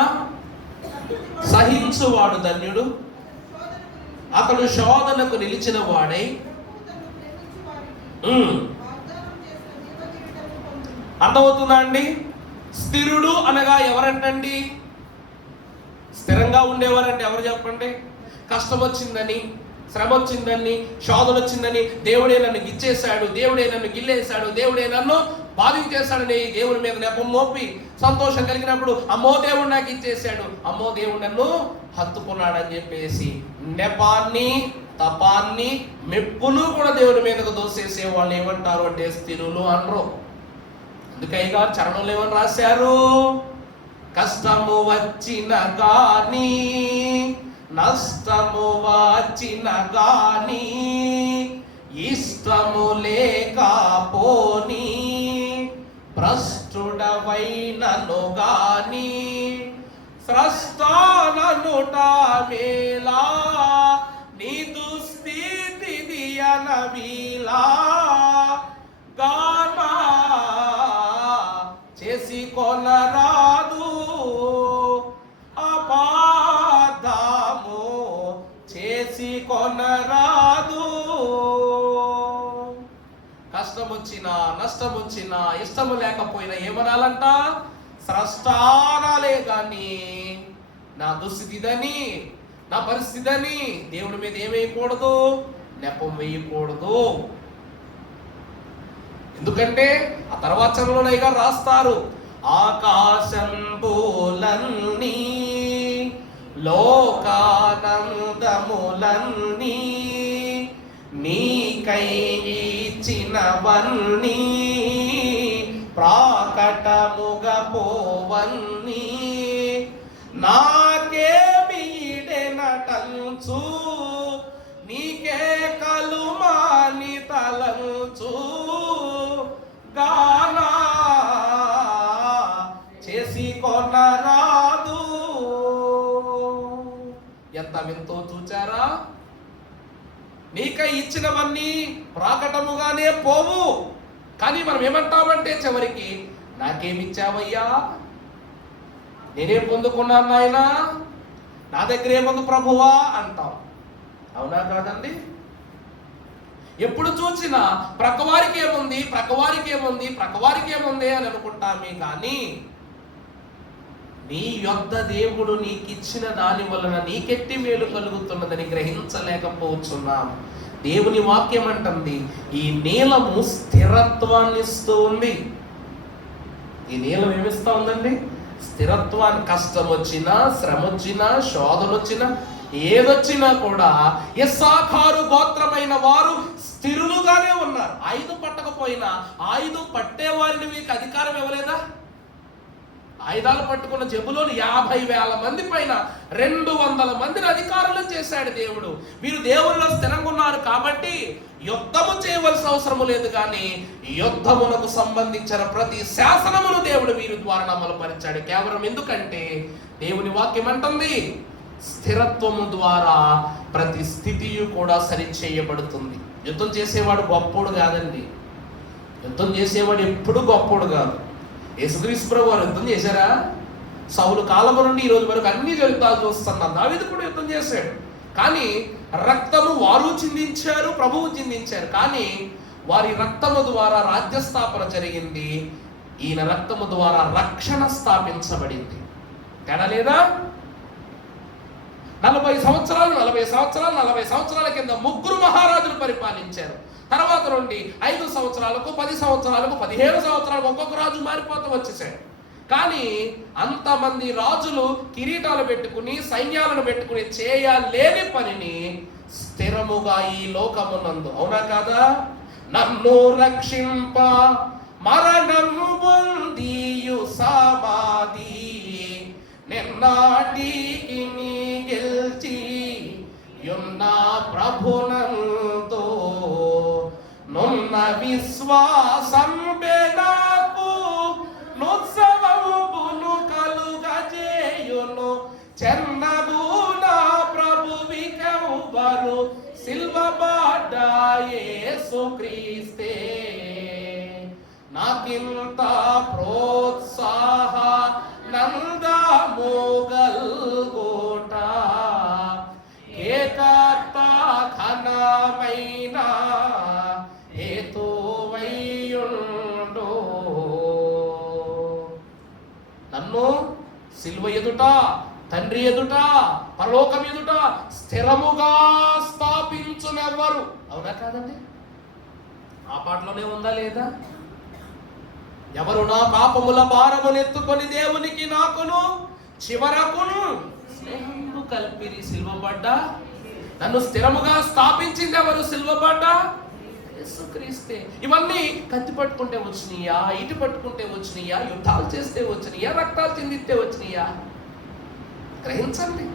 సహించువాడు ధన్యుడు, అతడు శోధనకు నిలిచిన వాడై. అర్థమవుతుందా అండి? స్థిరుడు అనగా ఎవరంటండి? స్థిరంగా ఉండేవారంటే ఎవరు చెప్పండి? కష్టం వచ్చిందని, శ్రమ వచ్చిందని, శోధన వచ్చిందని, దేవుడే నన్ను గిచ్చేశాడు, దేవుడే నన్ను గిల్లేశాడు, దేవుడే నన్ను బాధించేశాడని దేవుడి మీద నెపం మోపి సంతోషం కలిగినప్పుడు అమ్మో దేవుడు నాకు ఇచ్చేశాడు, అమ్మో దేవుడు నన్ను హత్తుకున్నాడని చెప్పేసి నెపాన్ని, తపాన్ని, మెప్పును కూడా దేవుడి మీదకు దోసేసే వాళ్ళు ఏమంటారు అంటే స్థిరులు అనరు. అందుకైగా చరణంలో ఏమని రాశారు? కష్టము వచ్చిన కానీ నష్టము వచ్చిన గాని ఇష్టము లేకపోని, భ్రష్టుడవైనను గాని స్రష్టాననుట మేలా, నీ దుస్థితి దియనవీలా, గానా చేసి కొనరాదు అపార్థము చేసి కొనరాదు. కష్టం వచ్చినా నష్టం వచ్చినా ఇష్టము లేకపోయినా ఏమనాలంట? స్రష్టానాలే గాని నా దుస్థితిదని నా పరిస్థితిని దేవుడి మీద ఏమేయకూడదు, నెపం వేయకూడదు. ఎందుకంటే ఆ తర్వాత చరణంలో రాస్తారు, ఆకాశంబులన్నీ లోకానందములన్నీ నీకై ఇచ్చినవన్నీ ప్రాకటముగా పోవన్నీ, నాకేమిడెనటంచు నీకే కలుమాని తలంచు, గానా చేసి కొనరాదు. ఎంత వింతో చూచారా? నీకై ఇచ్చినవన్నీ ప్రాకటముగానే పోవు. కానీ మనం ఏమంటామంటే చివరికి, నాకేమిచ్చావయ్యా, నేనేం పొందుకున్నాను నాయనా, నా దగ్గర ఏముంది ప్రభువా అంటాం. అవునా కాదండి? ఎప్పుడు చూసినా ప్రక్కవారికి ఏముంది ప్రక్కవారికి ఏముంది ప్రక్కవారికి ఏముంది అని అనుకుంటామే కానీ, నీ యొద్ద దేవుడు నీకిచ్చిన దాని వలన నీకెట్టి మేలు కలుగుతున్నదని గ్రహించలేకపోతున్నాం. దేవుని వాక్యం అంటుంది, ఈ నీలము స్థిరత్వాన్ని ఇస్తూ ఉంది. ఈ నీలం ఏమిస్తా ఉందండి? స్థిరత్వాన్ని. కష్టం వచ్చినా, శ్రమ వచ్చినా, శోధన వచ్చినా, ఏదొచ్చినా కూడా ఇస్సాఖారు గోత్రమైన వారు స్థిరులుగానే ఉన్నారు. ఆయుధం పట్టకపోయినా ఆయుధం పట్టేవారిని మీకు అధికారం ఇవ్వలేదా? ఆయుధాలు పట్టుకున్న జబులోని 50,000 మంది పైన 200 మందిని అధికారులు చేశాడు దేవుడు. మీరు దేవుల్లో స్థిరంగా ఉన్నారు కాబట్టి యుద్ధము చేయవలసిన అవసరం లేదు. కానీ యుద్ధమునకు సంబంధించిన ప్రతి శాసనమును దేవుడు వీరి ద్వారా అమలుపరిచాడు. కేవలం ఎందుకంటే దేవుని వాక్యం అంటుంది, స్థిరత్వము ద్వారా ప్రతి స్థితి కూడా సరిచేయబడుతుంది. యుద్ధం చేసేవాడు గొప్పోడు కాదండి. యుద్ధం చేసేవాడు ఎప్పుడు గొప్పోడు కాదు. యేసుక్రీస్తు ప్రభువు వారు యుద్ధం చేశారా? సౌలు కాలము నుండి ఈ రోజు వరకు అన్ని యుద్ధాలు చూస్తున్నాం. దావీదు కూడా యుద్ధం చేశాడు. కానీ రక్తము వారు చిందించారు, ప్రభువు చిందించారు. కానీ వారి రక్తము ద్వారా రాజ్య స్థాపన జరిగింది. ఈయన రక్తము ద్వారా రక్షణ స్థాపించబడింది. తేడా లేదా? 40 సంవత్సరాల కింద 3 మహారాజులు పరిపాలించారు. తర్వాత నుండి 5 సంవత్సరాలకు 10 సంవత్సరాలకు 15 సంవత్సరాలకు ఒక్కొక్క రాజు మారిపోతూ వచ్చేసాడు. కానీ అంతమంది రాజులు కిరీటాలు పెట్టుకుని సైన్యాలను పెట్టుకుని చేయలేని పనిని స్థిరముగా ఈ లోకమునందు, అవునా కాదా, నన్ను రక్షింప మరణము పొందియు సమాధి నిన్నాటికి నీ గెల్చి యున్న ప్రభునంతో నున్న విశ్వాసం నాకు నుత్సవమును కలుగజేయును చెన్నగు నా ప్రభువికెవ్వరు సిల్వబడ్డ యేసుక్రీస్తే నాకింత ప్రోత్సాహ నందమోగల్గోట ఏకర్త ఘనమైన హేతువయ్యుండు. నన్ను సిలువ ఎదుట, తండ్రి ఎదుట, పరలోకం ఎదుట స్థిరముగా స్థాపించునెవ్వరు. అవునా కాదండి? ఆ పాటలోనే ఉందా లేదా? ఎవరు నా పాపముల భారమునెత్తుకొని దేవునికి నాకును చివరకును స్నేహము కల్పిరి సిల్వబడ్డ. నన్ను స్థిరముగా స్థాపించింది ఎవరు? సిల్వబడ్డ యేసుక్రీస్తే. ఇవన్నీ కత్తి పట్టుకుంటే వచ్చినాయా, ఇటు పట్టుకుంటే వచ్చినాయా, యుద్ధాలు చేస్తే వచ్చినాయా, రక్తాలు చిందిస్తే వచ్చినాయా? గ్రహించండి.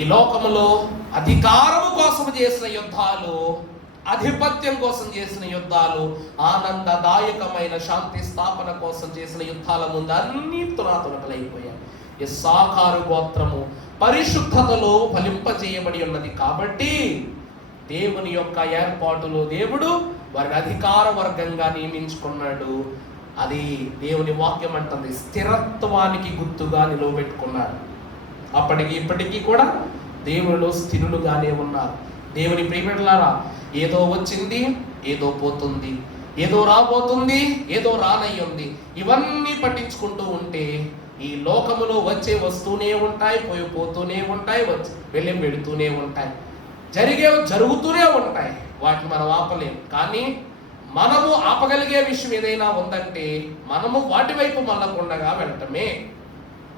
ఈ లోకములో అధికారము కోసం చేసిన యుద్ధాలు, ఆధిపత్యం కోసం చేసిన యుద్ధాలు, ఆనందదాయకమైన శాంతి స్థాపన కోసం చేసిన యుద్ధాల ముందు అన్ని తునాతునకలైపోయాయి. ఇస్సాకారు గోత్రము పరిశుద్ధతలో ఫలింపజేయబడి ఉన్నది కాబట్టి దేవుని యొక్క ఏర్పాటులో దేవుడు వారిని అధికార వర్గంగా నియమించుకున్నాడు. అది దేవుని వాక్యం అంటుంది, స్థిరత్వానికి గుర్తుగా నిలవబెట్టుకున్నారు. అప్పటికి ఇప్పటికీ కూడా దేవునిలో స్థిరులుగానే ఉన్నారు. దేవుని ప్రియమిట్లారా, ఏదో వచ్చింది, ఏదో పోతుంది, ఏదో రాబోతుంది, ఏదో రానయ్యింది, ఇవన్నీ పట్టించుకుంటూ ఉంటే ఈ లోకములో వచ్చే వస్తూనే ఉంటాయి, పోతూనే ఉంటాయి, వెళ్ళి వెళుతూనే ఉంటాయి, జరుగుతూనే ఉంటాయి. వాటిని మనం ఆపలేము. కానీ మనము ఆపగలిగే విషయం ఏదైనా ఉందంటే మనము వాటి వైపు మళ్ళకుండా వెళ్ళటమే.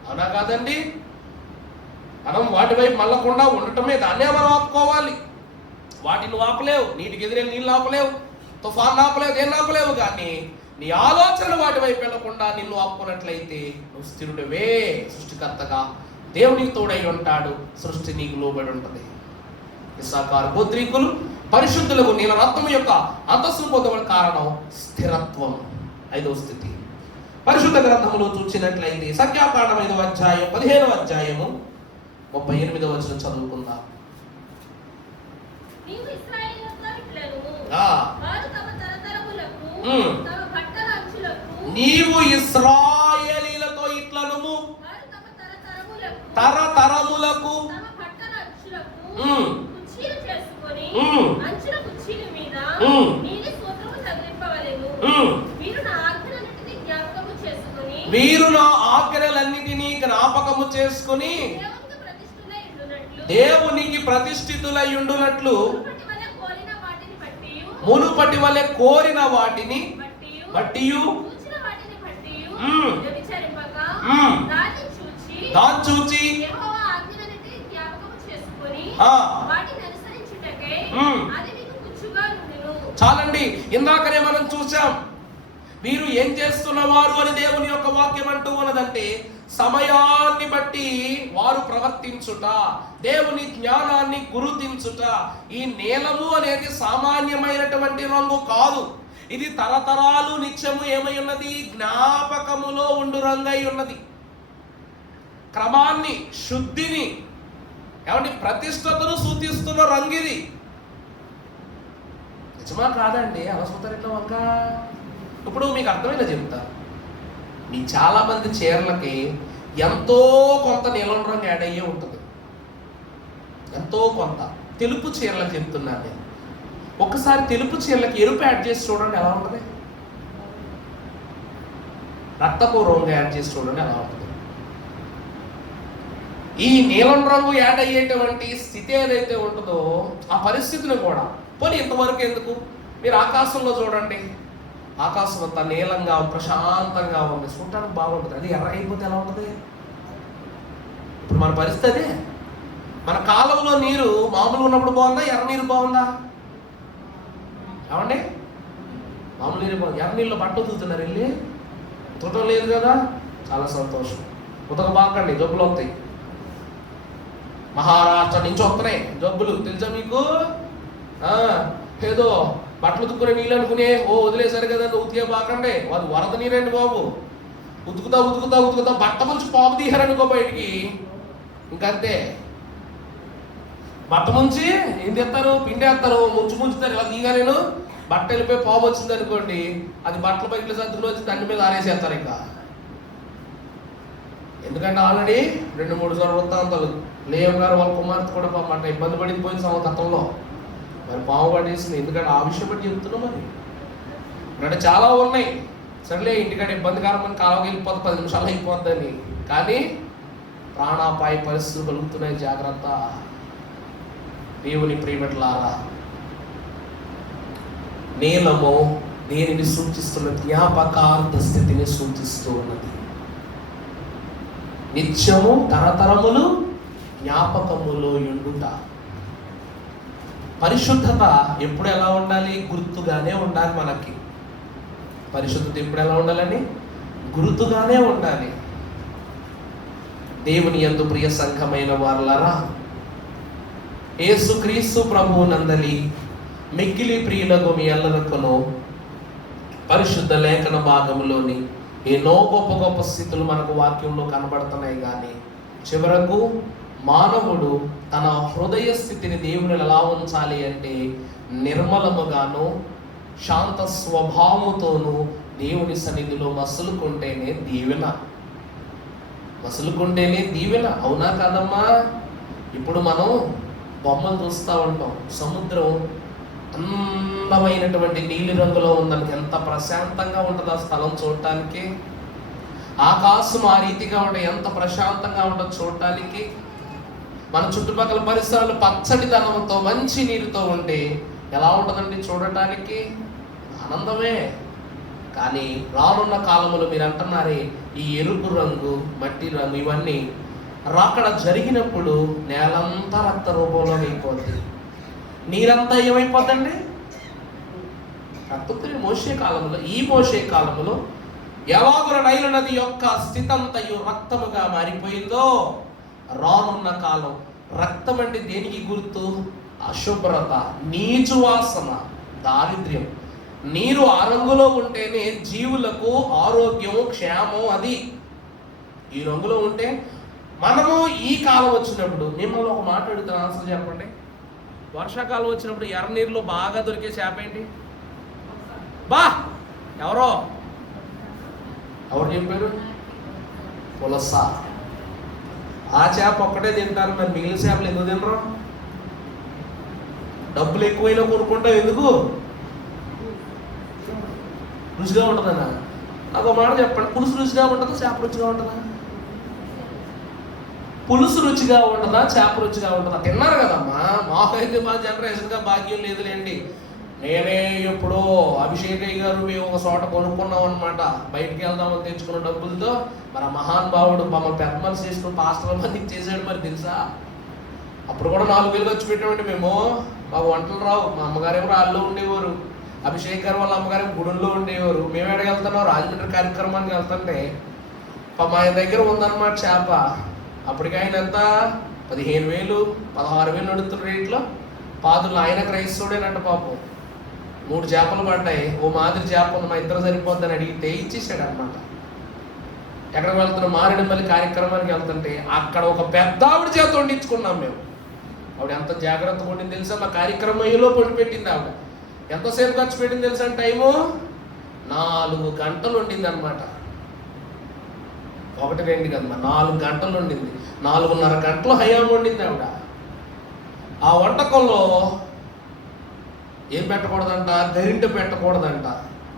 అవునా కాదండి? మనం వాటి వైపు మళ్ళకుండా ఉండటమే, దాన్నే మనం ఆపుకోవాలి. వాటిని ఆపలేవు, నీటికి ఎదిరే నీళ్ళు ఆపలేవు, తుఫాన్ ఆపలేవు, దేన్ని ఆపలేవు. కానీ నీ ఆలోచనలు వాటి వైపు వెళ్లకుండా నిన్ను ఆపుకున్నట్లయితే నువ్వు స్థిరుడివే. సృష్టికర్తగా దేవునికి తోడై ఉంటాడు, సృష్టి నీకు లోబడి ఉంటుంది. ఇస్సాకారు గోత్రీకులు పరిశుద్ధులకు నీల రక్తం యొక్క అంతస్తును పొందడం కారణం స్థిరత్వం. 5వ స్థితి పరిశుద్ధ గ్రంథములో చూసినట్లయితే సంఖ్యాకాండం 5వ అధ్యాయం 15వ అధ్యాయము 38వ వచనం చదువుకుందాం. నీవు ఇశ్రాయేలీయులతో ఇట్లనుము, తరతరములకు వీరు నా ఆజ్ఞలన్నిటినీ జ్ఞాపకము చేసుకుని దేవునికి ప్రతిష్ఠితులై ఉండునట్లు మునుపటి వలె కోరిన వాటిని బట్టి దాన్ని చూచి చాలండి. ఇందాకనే మనం చూసాం, వీరు ఏం చేస్తున్నవారు అని దేవుని యొక్క వాక్యం అంటూ ఉన్నదంటే సమయాన్ని బట్టి వారు ప్రవర్తించుట, దేవుని జ్ఞానాన్ని గుర్తించుట. ఈ నీలము అనేది సామాన్యమైనటువంటి రంగు కాదు, ఇది తరతరాలు నిత్యము ఏమై ఉన్నది, జ్ఞాపకములో ఉండు రంగై ఉన్నది. క్రమాన్ని, శుద్ధిని, ఏమంటే ప్రతిష్టతను సూచిస్తున్న రంగిది. నిజమా కాదండి? అవసరం ఎట్లా వంక. ఇప్పుడు మీకు అర్థమైనా చెప్తా. మీ చాలా మంది చీరలకి ఎంతో కొంత నీలం రంగు యాడ్ అయ్యే ఉంటుంది, ఎంతో కొంత. తెలుపు చీరలకు చెప్తున్నాను నేను. ఒకసారి తెలుపు చీరలకి ఎరుపు యాడ్ చేసి చూడండి ఎలా ఉంటుంది, రక్తపు రంగు యాడ్ చేసి చూడండి ఎలా ఉంటుంది. ఈ నీలం రంగు యాడ్ అయ్యేటువంటి స్థితి ఏదైతే ఉంటుందో ఆ పరిస్థితిని కూడా పోనీ ఇంతవరకు ఎందుకు, మీరు ఆకాశంలో చూడండి, ఆకాశం అంతా నీలంగా ప్రశాంతంగా ఉంది, చూడటానికి బాగుంటుంది. అది ఎర్ర అయిపోతే ఎలా ఉంటుంది? ఇప్పుడు మన పరిస్థితి అదే. మన కాలంలో నీరు మామూలుగా ఉన్నప్పుడు బాగుందా, ఎర్ర నీరు బాగుందా? ఏమండి? మామూలు నీరు బాగుంది. ఎర్ర నీళ్ళు బట్ట ఉతుకుతున్నారు, వెళ్ళి ఉతకటం లేదు కదా, చాలా సంతోషం. ఉతక బాకండి, జబ్బులు వస్తాయి. మహారాష్ట్ర నుంచి వస్తున్నాయి జబ్బులు, తెలుసా మీకు? ఏదో బట్టలు ఉతుక్కునే నీళ్ళు అనుకునే వదిలేశారు కదా, ఉతికే బాకండి, అది వరద నీరండి బాబు. ఉతుకుతా ఉతుకుతా ఉతుకుతా బట్ట ముంచి పాము తీయారనుకో బయటికి, ఇంకంతే. బట్ట ముంచి ఏం తెస్తారు, పిండేస్తారు, ముంచుతారు. ఇలా తీగా నేను బట్ట వెళ్ళిపోయి పాము వచ్చింది అనుకోండి, అది బట్టల పైకి సర్దుకుని వచ్చి దండి మీద ఆరేసేస్తారు. ఇంకా ఎందుకంటే ఆల్రెడీ 2-3 సార్లు వృత్తాంతాలు. లేవు గారు వాళ్ళ కుమార్తె కూడా పాప ఇబ్బంది పడింది పోయిన గతంలో, మరి పాము పడేసింది. ఎందుకంటే ఆ విషయం బట్టి చెప్తున్నాం. మరి అంటే చాలా ఉన్నాయి. సరేలే, ఇంటికంటే ఇబ్బందికరమని కాలంకి వెళ్ళిపోతే 10 నిమిషాలు అయిపోద్దని, కానీ ప్రాణాపాయ పరిస్థితులు కలుగుతున్నాయి. జాగ్రత్త. దేవుని ప్రియమిట్లారా, నీలము దేనిని సూచిస్తున్న, జ్ఞాపకార్థ స్థితిని సూచిస్తూ ఉన్నది. నిత్యము తరతరములు జ్ఞాపకములో ఉండుట. పరిశుద్ధత ఎప్పుడు ఎలా ఉండాలి? గుర్తుగానే ఉండాలి. మనకి పరిశుద్ధత ఎప్పుడు ఎలా ఉండాలని? గుర్తుగానే ఉండాలి. దేవుని యందు ప్రియ సంఘమైన వారలారా, యేసుక్రీస్తు ప్రభువు నందలి మిక్కిలి ప్రియులకు మీ ఎల్లరకును పరిశుద్ధ లేఖన భాగంలోని ఎన్నో గొప్ప గొప్ప స్థితులు మనకు వాక్యంలో కనబడుతున్నాయి. కానీ చివరకు మానవుడు తన హృదయ స్థితిని దేవుని ఎలా ఉంచాలి అంటే నిర్మలముగాను శాంత స్వభావముతోనూ దేవుని సన్నిధిలో మసులుకుంటేనే దీవెన. అవునా కాదమ్మా? ఇప్పుడు మనం బొమ్మలు చూస్తూ ఉంటాం. సముద్రం అందమైనటువంటి నీలి రంగులో ఉందని ఎంత ప్రశాంతంగా ఉంటుంది ఆ స్థలం చూడటానికి. ఆకాశం ఆ రీతిగా ఉంటే ఎంత ప్రశాంతంగా ఉంటుంది చూడటానికి. మన చుట్టుపక్కల పరిసరాలు పచ్చటి ధనంతో మంచి నీరుతో ఉంటే ఎలా ఉంటుందండి చూడటానికి? ఆనందమే. కానీ రానున్న కాలంలో మీరు అంటున్నారే ఈ ఎరుపు రంగు, మట్టి రంగు ఇవన్నీ రాకడ జరిగినప్పుడు నేలంతా రక్త రూపంలో అయిపోద్ది. నీరంతా ఏమైపోద్దండి? రక్తపురి మోసే కాలంలో ఎలాగున నైలు నది యొక్క స్థితి అంతయు రక్తముగా మారిపోయిందో, రానున్న కాలం రక్తం అంటే దేనికి గుర్తు? అశుభ్రత, నీచు వాసన, దారిద్ర్యం. నీరు ఆ రంగులో ఉంటేనే జీవులకు ఆరోగ్యం, క్షేమం. అది ఈ రంగులో ఉంటే మనము ఈ కాలం వచ్చినప్పుడు మిమ్మల్ని ఒక మాట అడుగుతాను, ఆన్సర్ చెప్పండి. వర్షాకాలం వచ్చినప్పుడు ఎర్ర నీరులో బాగా దొరికే చేప ఏంటి? ఎవరు చెప్పారు? పులస. ఆ చేప ఒక్కటే తింటారు, మరి మిగిలిన చేపలు ఎందుకు తినరు? డబ్బులు ఎక్కువైనా కొనుక్కుంటావు ఎందుకు? రుచిగా ఉంటుందన్నా? నాకు మాట చెప్పండి, పులుసు రుచిగా ఉంటుందా, చేప రుచిగా ఉంటుందా? పులుసు రుచిగా ఉంటుందా, చేప రుచిగా ఉంటుందా? తిన్నారు కదమ్మా. మాకైతే మా జనరేషన్గా భాగ్యం లేదులేండి. నేనే ఎప్పుడో అభిషేకయ్య గారు మేము ఒక చోట కొనుక్కున్నాం అనమాట. బయటికి వెళ్దామని తెచ్చుకున్న డబ్బులతో మరి మహానుభావుడు మమ్మల్ని పెద్ద మనసు చేసుకుని పాస్టర్ల మందికి చేసాడు. మరి తెలుసా, అప్పుడు కూడా 4,000 ఖర్చు పెట్టామండి మేము. మాకు వంటలు రావు. మా అమ్మగారేమో రాళ్ళలో ఉండేవారు, అభిషేక్ గారు వాళ్ళ అమ్మగారేమో గుడుల్లో ఉండేవారు. మేము ఎక్కడికి వెళ్తున్నాం? రాజమండ్రి కార్యక్రమానికి వెళ్తుంటే మా దగ్గర ఉందన్నమాట చేప. అప్పటికి ఆయన ఎంత 15,000 16,000 నడుతున్న రేట్లో. పాదులు ఆయన క్రైస్తవుడేనంట పాపం. 3 చేపలు పడ్డాయి. ఓ మాదిరి చేప ఉంది, మా ఇద్దరు సరిపోద్దని అడిగితే ఇచ్చేసాడు అనమాట. ఎక్కడికి వెళ్తున్నాం? మారేడుమల్లి కార్యక్రమానికి వెళ్తుంటే అక్కడ ఒక పెద్ద ఆవిడ చేత వండించుకున్నాం మేము. ఆవిడ ఎంత జాగ్రత్తగా వండింది తెలుసా? మా కార్యక్రమంలో పొడి పెట్టింది ఆవిడ. ఎంతసేపు ఖర్చు పెట్టింది తెలుసా? టైము 4 గంటలు వండింది అనమాట. 1-2 కదమ్మా, 4 గంటలు వండింది. 4.5 గంటలు హయాం వండింది ఆవిడ. ఆ వంటకంలో ఏం పెట్టకూడదంట? గరిటె పెట్టకూడదంట.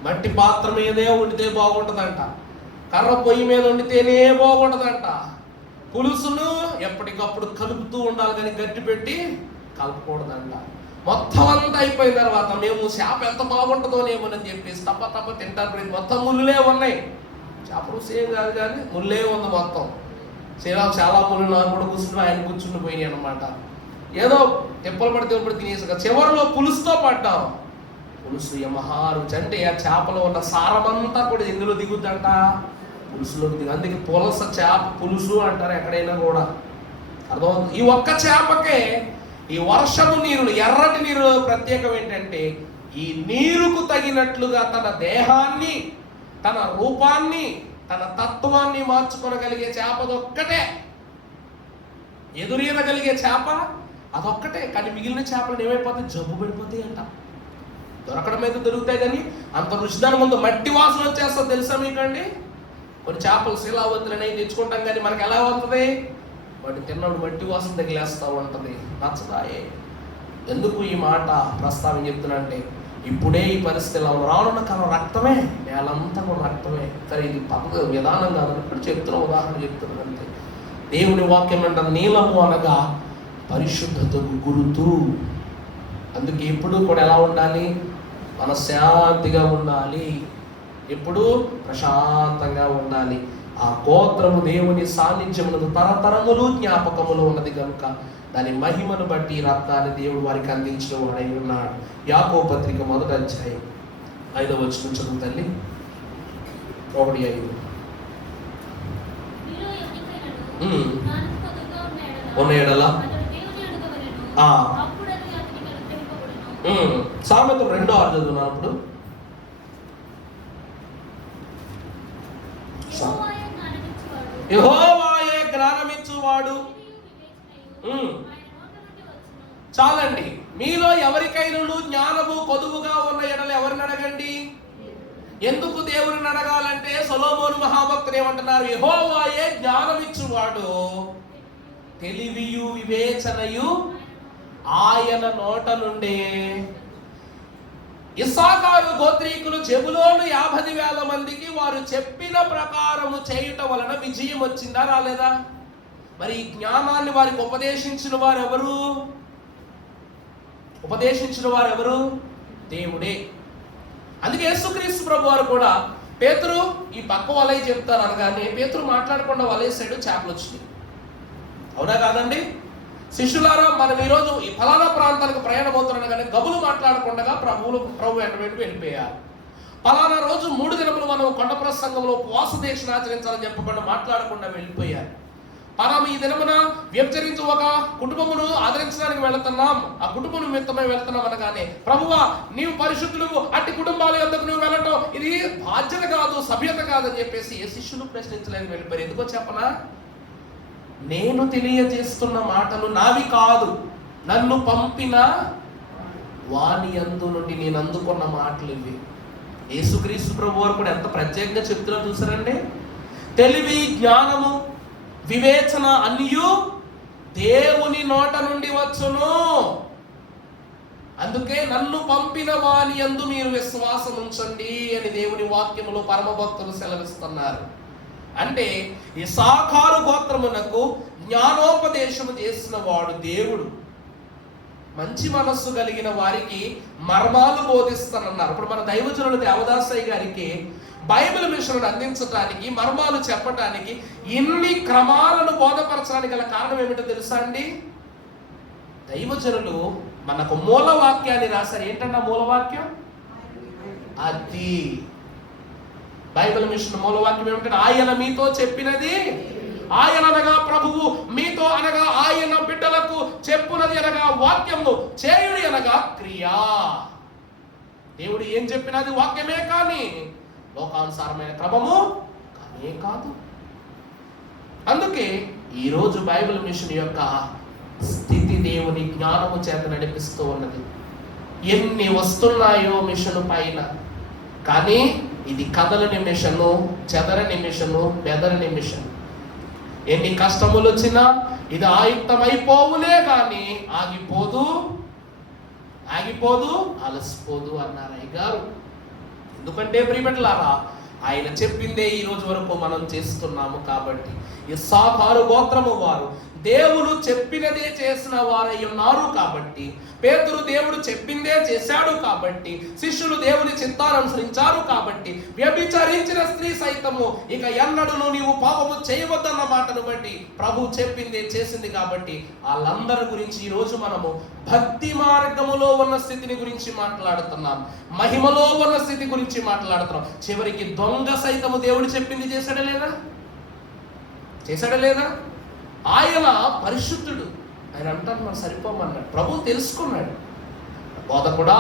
మట్టి పాత్ర మీదే వండితే బాగుంటుందంట. కర్ర పొయ్యి మీద వండితేనే బాగుంటుందంట. పులుసును ఎప్పటికప్పుడు కలుపుతూ ఉండాలి, కానీ గట్టి పెట్టి కలపకూడదంట. మొత్తం అంతా అయిపోయిన తర్వాత మేము చేప ఎంత బాగుంటుందోనేమోనని చెప్పేసి తప్ప తింటారు. మొత్తం ముళ్ళులే ఉన్నాయి. చేప రుచి ఏం కాదు కానీ ముళ్ళే ఉంది మొత్తం. చాలా ముళ్ళు నాకు కూడా కూర్చుని ఆయన కూర్చుని పోయినాయి అనమాట. ఏదో తిప్పలు పడి తినేసాక చివరిలో పులుసుతో పడ్డాం. పులుసు యమహారుచి అంటే ఆ చేపలో ఉన్న సారమంతా కూడా ఎందులో దిగుద్దంట? పులుసులోకి దిగు. అందుకే పులస చేప పులుసు అంటారు ఎక్కడైనా కూడా. అర్థమవుతుంది? ఈ ఒక్క చేపకే ఈ వర్షము నీరు, ఎర్రటి నీరు ప్రత్యేకం ఏంటంటే ఈ నీరుకు తగినట్లుగా తన దేహాన్ని, తన రూపాన్ని, తన తత్వాన్ని మార్చుకోగలిగే చేప అదొక్కటే. ఎదురీదగలిగే చేప అదొక్కటే. కానీ మిగిలిన చేపలు ఏమైపోతాయి? జబ్బు పడిపోతాయి అంట. దొరకడం అయితే దొరుకుతాయి కానీ అంత రుచిదాని ముందు మట్టి వాసన వచ్చేస్తుంది తెలుసా మీకండి? కొన్ని చేపలు శిలావతులని తెచ్చుకుంటాం కానీ మనకు ఎలా అవుతుంది? వాటి తిన్నప్పుడు మట్టి వాసన తగిలేస్తూ ఉంటుంది. నచ్చదాయే. ఎందుకు ఈ మాట ప్రస్తావన చెప్తున్నా అంటే ఇప్పుడే ఈ పరిస్థితిలో రానున్న కాలం రక్తమే, నేలంతా కూడా రక్తమే. సరే, ఇది పక్క విధానం కాదు, ఇప్పుడు చెప్తున్న ఉదాహరణ చెప్తున్నాను అంతే. దేవుని వాక్యం అంటే నీలము అనగా పరిశుద్ధతకు గురుతు. అందుకే ఎప్పుడు కూడా ఎలా ఉండాలి? మనశ్శాంతిగా ఉండాలి, ఎప్పుడు ప్రశాంతంగా ఉండాలి. ఆ గోత్రము దేవుని సాన్నిధ్యమునకు తరతరములు జ్ఞాపకములు ఉన్నది కనుక దాని మహిమను బట్టి రక్తాన్ని దేవుడు వారికి అందించిన వాడై ఉన్నాడు. యాకోబు పత్రిక 1వ అధ్యాయం 5వ వచనం చదువు తల్లి. 1:5 ఉన్న ఎడల సామెతలు 2:6 చదువున్నప్పుడు యెహోవాయే జ్ఞానమిచ్చువాడు. చాలండి. మీలో ఎవరికైనా జ్ఞానము కొదువుగా ఉన్న ఎడల ఎవరిని అడగండి. ఎందుకు దేవుని అడగాలంటే సొలొమోను మహాభక్తుడు ఏమంటున్నారు? యెహోవాయే జ్ఞానమిచ్చువాడు, తెలివియు వివేచనయు ఆయన నోట నుండే. ఇస్సాకారు గోత్రీకులు జెబులోను 50,000 మందికి వారు చెప్పిన ప్రకారము చేయుట వలన విజయం వచ్చిందా రాలేదా? మరి ఈ జ్ఞానాన్ని వారికి ఉపదేశించిన వారు ఎవరు? దేవుడే. అందుకే యేసుక్రీస్తు ప్రభు వారు కూడా పేతురు ఈ పక్క వలై చెప్తారు అనగానే పేతురు మాట్లాడకుండా వలేసాడు, చేపలు వచ్చినాయి. అవునా కాదండి? శిష్యులారా, మనం ఈరోజు ఈ ఫలానా ప్రాంతానికి ప్రయాణం అవుతున్నాను కానీ గబులు మాట్లాడకుండా ప్రభు వెంట వెళ్ళిపోయారు. ఫలానా రోజు 3 దినములు మనం కొండ ప్రసంగంలో ఉపవాస దీక్షను ఆచరించాలని చెప్పకుండా మాట్లాడకుండా వెళ్ళిపోయారు. మనం ఈ దినమున వ్యభిచరించి ఒక కుటుంబమును ఆదరించడానికి వెళుతున్నాం, ఆ కుటుంబం నిమిత్తమై వెళ్తున్నాం అనగానే ప్రభువా నీవు పరిశుద్ధులు, అట్టి కుటుంబాల యొద్దకు నువ్వు వెళ్ళటం ఇది బాధ్యత కాదు, సభ్యత కాదని చెప్పేసి ఏ శిష్యులు ప్రశ్నించలేని వెళ్ళిపోయారు. ఎందుకో చెప్పనా? నేను తెలియజేస్తున్న మాటలు నావి కాదు, నన్ను పంపిన వాని యందు నుండి నేను అందుకున్న మాటలు ఇవి. యేసుక్రీస్తు ప్రభు వారు కూడా ఎంత ప్రత్యేకంగా చెప్తున్నా చూసారండి. తెలివి, జ్ఞానము, వివేచన అన్నియు దేవుని నోట నుండి వచ్చును. అందుకే నన్ను పంపిన వాని యందు మీరు విశ్వాసం ఉంచండి అని దేవుని వాక్యములో పరమభక్తులు సెలవిస్తున్నారు. అంటే ఇస్సాకారు గోత్రమునకు జ్ఞానోపదేశము చేసిన వాడు దేవుడు. మంచి మనస్సు కలిగిన వారికి మర్మాలు బోధిస్తానన్నారు. ఇప్పుడు మన దైవజనుడు దేవదాసయ్య గారికి బైబిల్ మిషన్ను అందించడానికి, మర్మాలు చెప్పడానికి, ఇన్ని క్రమాలను బోధపరచడానికి గల కారణం ఏమిటో తెలుసా అండి? దైవజనులు మనకు మూలవాక్యాన్ని రాశారు. ఏంటన్నా మూలవాక్యం? అది బైబిల్ మిషన్ మూలవాక్యం ఏమిటంటే ఆయన మీతో చెప్పినది, ఆయన అనగా ప్రభువు, మీతో అనగా ఆయన బిడ్డలకు చెప్పునది అనగా వాక్యము, చేయుడి అనగా క్రియా. దేవుడు ఏం చెప్పినది వాక్యమే కానీ లోకానుసారమైన క్రమము కానే కాదు. అందుకే ఈరోజు బైబిల్ మిషన్ యొక్క స్థితి దేవుని జ్ఞానము చేత నడిపిస్తూ ఉన్నది. ఎన్ని వస్తున్నాయో మిషను పైన, కానీ ఇది కదలని మిషను, చెదరని మిషను, బెదరని మిషన్. ఎన్ని కష్టములు వచ్చినా ఇది ఆయుక్తమైపోవులే కానీ ఆగిపోదు అలసిపోదు అన్నారు అయ్యగారు. ఎందుకంటే ప్రియబిడ్డలారా, ఆయన చెప్పిందే ఈ రోజు వరకు మనం చేస్తున్నాము. కాబట్టి ఇస్సాకారు గోత్రము వారు దేవుడు చెప్పినదే చేసిన వారై ఉన్నారు. కాబట్టి పేతురు దేవుడు చెప్పిందే చేశాడు. కాబట్టి శిష్యులు దేవుని చిత్తాన్ని అనుసరించారు. కాబట్టి వ్యభిచరించిన స్త్రీ సైతము ఇక ఎన్నడూను నీవు పాపము చేయవద్దన్న మాటను బట్టి ప్రభు చెప్పిందే చేసింది. కాబట్టి వాళ్ళందరి గురించి ఈరోజు మనము భక్తి మార్గములో ఉన్న స్థితిని గురించి మాట్లాడుతున్నాం, మహిమలో ఉన్న స్థితి గురించి మాట్లాడుతున్నాం. చివరికి దొంగ సైతము దేవుడు చెప్పింది చేశాడా లేదా? ఆయన పరిశుద్ధుడు. ఆయన అంటారు మనం సరిపోమన్నాడు. ప్రభు తెలుసుకున్నాడు. బోధకుడా,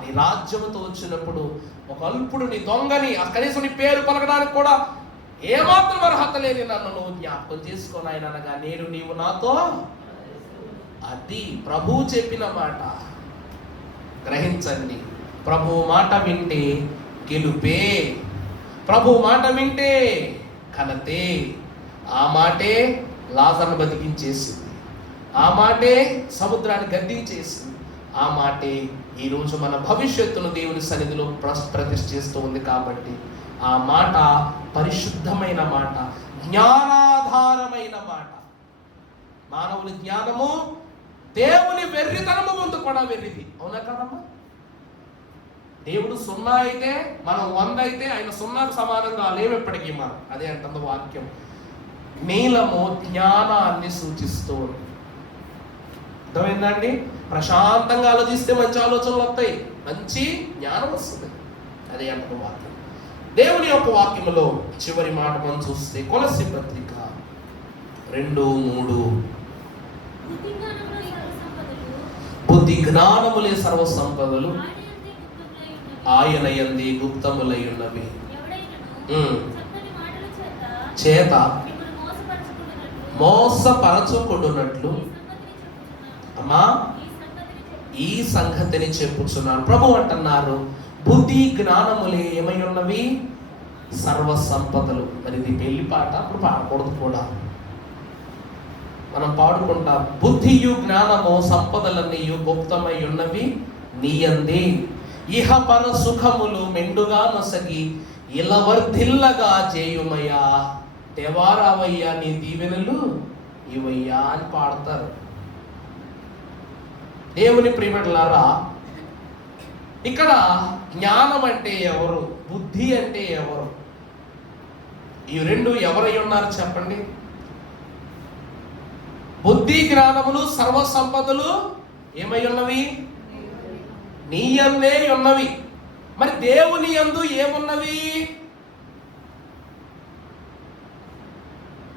నీ రాజ్యముతో వచ్చినప్పుడు ఒక అల్పుడు, నీ దొంగని, కనీసం నీ పేరు పలకడానికి కూడా ఏమాత్రం అర్హత లేని నన్ను నువ్వు జ్ఞాపకం చేసుకోను ఆయన అనగా, నేను నీవు నాతో. అది ప్రభు చెప్పిన మాట. గ్రహించండి, ప్రభు మాట వింటే గెలుపే, ప్రభు మాట వింటే ఘనతే. ఆ మాటే లాజరును బతికించేసింది, ఆ మాటే సముద్రాన్ని గద్దించేసింది, ఆ మాటే ఈరోజు మన భవిష్యత్తును దేవుని సన్నిధిలో ప్రతిష్ఠిస్తూ ఉంది. కాబట్టి ఆ మాట పరిశుద్ధమైన మాట, జ్ఞానాధారమైన మాట. మానవుని జ్ఞానము దేవుని వెర్రితనము ముందు కూడా వెర్రిది. అవునా కదమ్మా? దేవుడు 0 అయితే మనం 100 అయితే ఆయన 0కు సమానంగా లేవు ఎప్పటికీ. మనం అదే అంటుంది వాక్యం. నీలము జ్ఞానాన్ని సూచిస్తూ ఉంది. అర్థమైందండి? ప్రశాంతంగా ఆలోచిస్తే మంచి ఆలోచనలు వస్తాయి, మంచి జ్ఞానం వస్తుంది. అదే అంటున్న వాక్యం. దేవుని యొక్క వాక్యములో చివరి మాట మనం చూస్తే కొలస్సీ పత్రిక 2:3. బుద్ధి జ్ఞానములే సర్వ సంపదలు, ఆయన యందే గుప్తములై ఉన్నవి. చేత మోసపరచుకుంటున్నట్లు అమ్మా ఈ సంగతిని చెప్పుచున్నాను. ప్రభు అంటున్నారు, బుద్ధి జ్ఞానములే ఏమై ఉన్నవి? సర్వ సంపదలు. మరి ఇది పెళ్లి పాట, అప్పుడు పాడకూడదు కూడా. మనం పాడుకుంటాం, బుద్ధియు జ్ఞానము సంపదలన్నీ గుప్తమై ఉన్నవి నీయందే, ఇహ పర సుఖములు మెండుగా నొసగి ఇలవర్ధిల్లగా చేయుమయ్యా, దేవారావయ్యా నీ దీవెనలు ఇవయ్యా అని పాడతారు. దేవుని ప్రియమిట్లారా, ఇక్కడ జ్ఞానం అంటే ఎవరు, బుద్ధి అంటే ఎవరు? ఈ రెండు ఎవరై ఉన్నారు చెప్పండి? బుద్ధి జ్ఞానములు సర్వ సంపదలు ఏమై ఉన్నవి? నీ యందే ఉన్నవి. మరి దేవుని యందు ఏమున్నవి?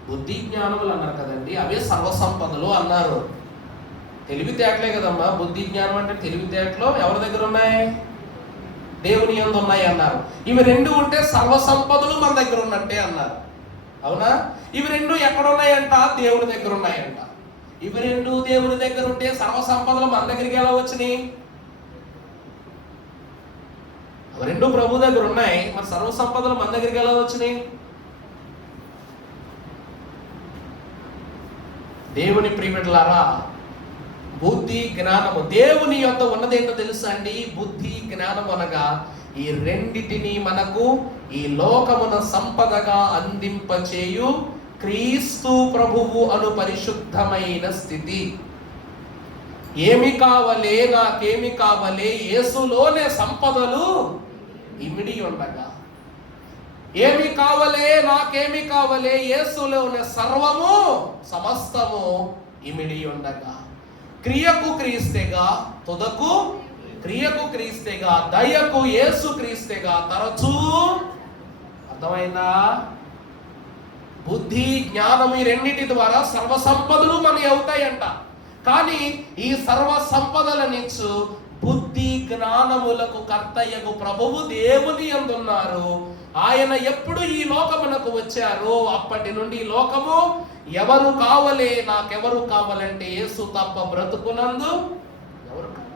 బుద్ధి జ్ఞానములు అన్నారు కదండి, అవే సర్వ సంపదలు అన్నారు. తెలివితేటలే కదమ్మా బుద్ధి జ్ఞానం అంటే. తెలివితేటలు ఎవరి దగ్గర ఉన్నాయి? దేవుని యందు ఉన్నాయి అన్నారు. ఇవి రెండు ఉంటే సర్వ సంపదలు మన దగ్గర ఉన్నట్టే అన్నారు. అవునా? ఇవి రెండు ఎక్కడ ఉన్నాయంట? దేవుని దగ్గర ఉన్నాయంట. ఇవి రెండు దేవుని దగ్గర ఉంటే సర్వ సంపదలు మన దగ్గరికి ఎలా వచ్చినాయి? అవి రెండు ప్రభు దగ్గర ఉన్నాయి, మరి సర్వ సంపదలు మన దగ్గరికి ఎలా వచ్చినాయి? దేవుని ప్రియమిట్లారా, బుద్ధి జ్ఞానము దేవుని యొక్క ఉన్నదేంటో తెలుసా అండి? బుద్ధి జ్ఞానం అనగా ఈ రెండిటిని మనకు ఈ లోకమున సంపదగా అందింపచేయు క్రీస్తు ప్రభువు అను పరిశుద్ధమైన స్థితి. ఏమి కావలే, నాకేమి కావలే, యేసులోనే సంపదలు ఇమిడి ఉండగా. ఏమి కావలే, నాకేమి కావలే, యేసులోనే సర్వము సమస్తము ఇమిడి ఉండగా. క్రియకు క్రీస్తేగా, తుదకు క్రియకు క్రీస్తేగా, దయకు యేసు క్రీస్తేగా తరచూ. అర్థమైందా? బుద్ధి జ్ఞానం ఈ రెండింటి ద్వారా సర్వ సంపదలు మనకి అవుతాయంట. కానీ ఈ సర్వ సంపదలనిచ్చు బుద్ధి జ్ఞానములకు కర్తయ్యకు ప్రభువు దేవుని యందున్నారు. ఆయన ఎప్పుడు ఈ లోకమునకు వచ్చారో అప్పటి నుండి ఈ లోకము ఎవరు కావలే, నాకెవరు కావాలంటే యేసు తప్ప బ్రతుకునందు ఎవరు కావాలి.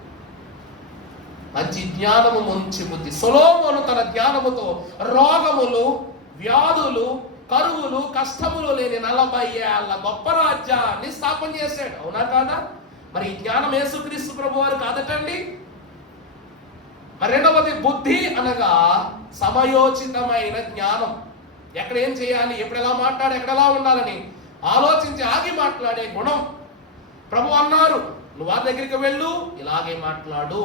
మంచి జ్ఞానము, మంచి బుద్ధి. సొలొమోను తన జ్ఞానముతో రోగములు, వ్యాధులు, కరువులు, కష్టములు లేని 40 ఏళ్ల గొప్ప రాజ్యాన్ని స్థాపన చేశాడు. అవునా కాదా? మరి ఈ జ్ఞానం యేసుక్రీస్తు ప్రభు వారు కాదటండి. మరి రెండవది బుద్ధి అనగా సమయోచితమైన జ్ఞానం. ఎక్కడ ఏం చేయాలి, ఎప్పుడు ఎలా మాట్లాడి, ఎక్కడ ఎలా ఉండాలని ఆలోచించి ఆగి మాట్లాడే గుణం. ప్రభు అన్నారు, నువ్వు వారి దగ్గరికి వెళ్ళు, ఇలాగే మాట్లాడు.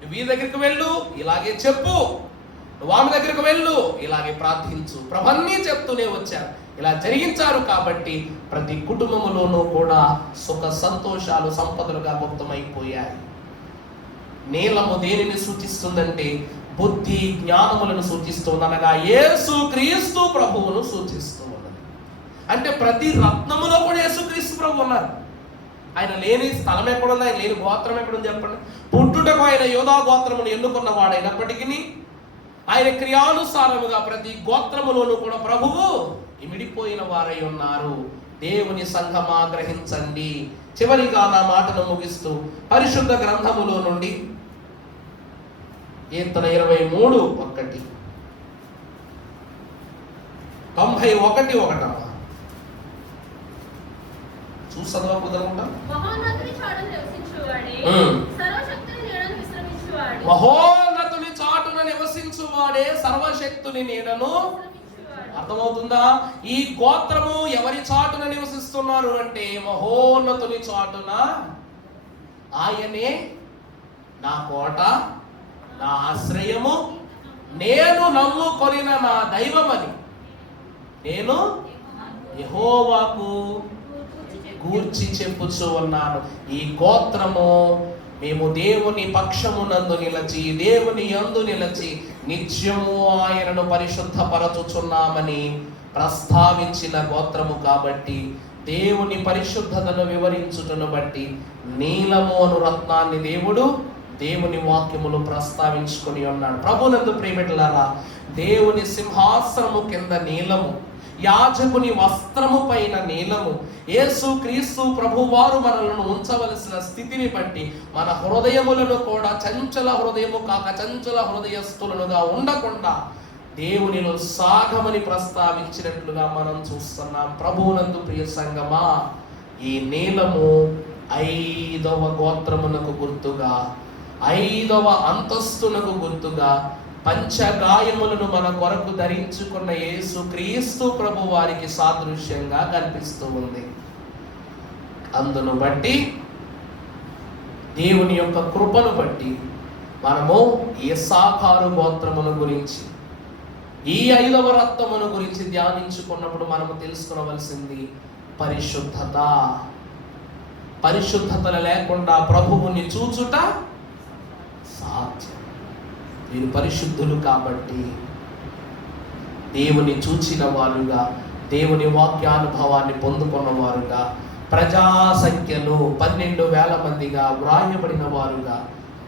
నువ్వు ఈ దగ్గరికి వెళ్ళు, ఇలాగే చెప్పు. నువ్వు ఆమె దగ్గరికి వెళ్ళు, ఇలాగే ప్రార్థించు. ప్రభు అన్నీ చెప్తూనే వచ్చారు. ఇలా జరిగించారు కాబట్టి ప్రతి కుటుంబములోనూ కూడా సుఖ సంతోషాలు సంపదలుగా గుప్తమైపోయాయి. నీలము దేనిని సూచిస్తుందంటే బుద్ధి జ్ఞానములను సూచిస్తుంది, అనగా యేసు క్రీస్తు ప్రభువును సూచిస్తూ ఉన్నది. అంటే ప్రతి రత్నములో కూడా యేసు క్రీస్తు ప్రభు ఉన్నారు. ఆయన లేని స్థలం ఎక్కడుంది, ఆయన లేని గోత్రం ఎక్కడుంది చెప్పండి? పుట్టుటకు ఆయన యోధా గోత్రమును ఎన్నుకున్న వాడైనప్పటికీ ఆయన క్రియానుసారముగా ప్రతి గోత్రములోనూ కూడా ప్రభువు ఇమిడిపోయిన వారై ఉన్నారు. దేవుని సంఘమా గ్రహించండి. చివరిగా నా మాటను ముగిస్తూ పరిశుద్ధ గ్రంథములో నుండి కీర్తన 23:1 91 చూసి చదవ కుదరకుండా. మహోన్నతుని చాటున నివసించువాడే సర్వశక్తుని నీడను. అర్థమవుతుందా? ఈ గోత్రము ఎవరి చాటున నివసిస్తున్నారు అంటే మహోన్నతుని చాటున. ఆయనే నా కోట, నా ఆశ్రయము, నేను నమ్ముకొనిన నా దైవమని నేను యెహోవాకు గూర్చి చెప్పుచూ ఉన్నాను. ఈ గోత్రము మేము దేవుని పక్షమునందు నిలచి, దేవుని యందు నిలచి నిత్యము ఆయనను పరిశుద్ధపరచుచున్నామని ప్రస్తావించిన గోత్రము కాబట్టి దేవుని పరిశుద్ధతను వివరించుటను బట్టి నీలము అను రత్నాన్ని దేవుని వాక్యములు ప్రస్తావించుకొని ఉన్నాడు. ప్రభునందు ప్రియబిడ్డలారా, దేవుని సింహాసనము కింద నీలము, యాజకుని వస్త్రము పైన నీలము, యేసు క్రీస్తు ప్రభువారు మనలను ఉంచవలసిన స్థితిని బట్టి మన హృదయములను కూడా చంచల హృదయము కాక చంచల హృదయస్థులనుగా ఉండకుండా దేవునిలో సాగమని ప్రస్తావించినట్లుగా మనం చూస్తున్నాం. ప్రభువునందు ప్రియ సంగమా, ఈ నీలము 5వ గోత్రమునకు గుర్తుగా, 5వ అంతస్తునకు గుర్తుగా, పంచగాయములను మన కొరకు ధరించుకున్న యేసు క్రీస్తు ప్రభు వారికి సాదృశ్యంగా కనిపిస్తూ ఉంది. అందును బట్టి దేవుని యొక్క కృపను బట్టి మనము ఇస్సాకారు గోత్రమును గురించి, ఈ 5వ రత్నమును గురించి ధ్యానించుకున్నప్పుడు మనము తెలుసుకోవలసింది పరిశుద్ధత లేకుండా ప్రభువుని చూచుట సాధ్యం. వీరు పరిశుద్ధులు కాబట్టి దేవుని చూచిన వారుగా, దేవుని వాక్యానుభవాన్ని పొందుకున్న వారుగా, ప్రజా సంఖ్యలో 12,000 మందిగా వ్రాయబడిన వారుగా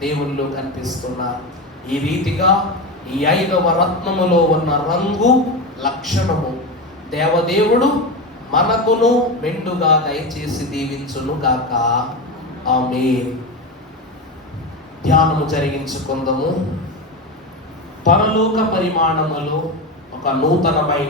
దేవునిలో కనిపిస్తున్నారు. ఈ రీతిగా ఈ 5వ రత్నములో ఉన్న రంగు, లక్షణము దేవదేవుడు మనకును మెండుగా దయచేసి దీవించును గాక. ఆమేన్. ధ్యానము జరిగించుకుందాము. పరలోక పరిమాణములో ఒక నూతనమైన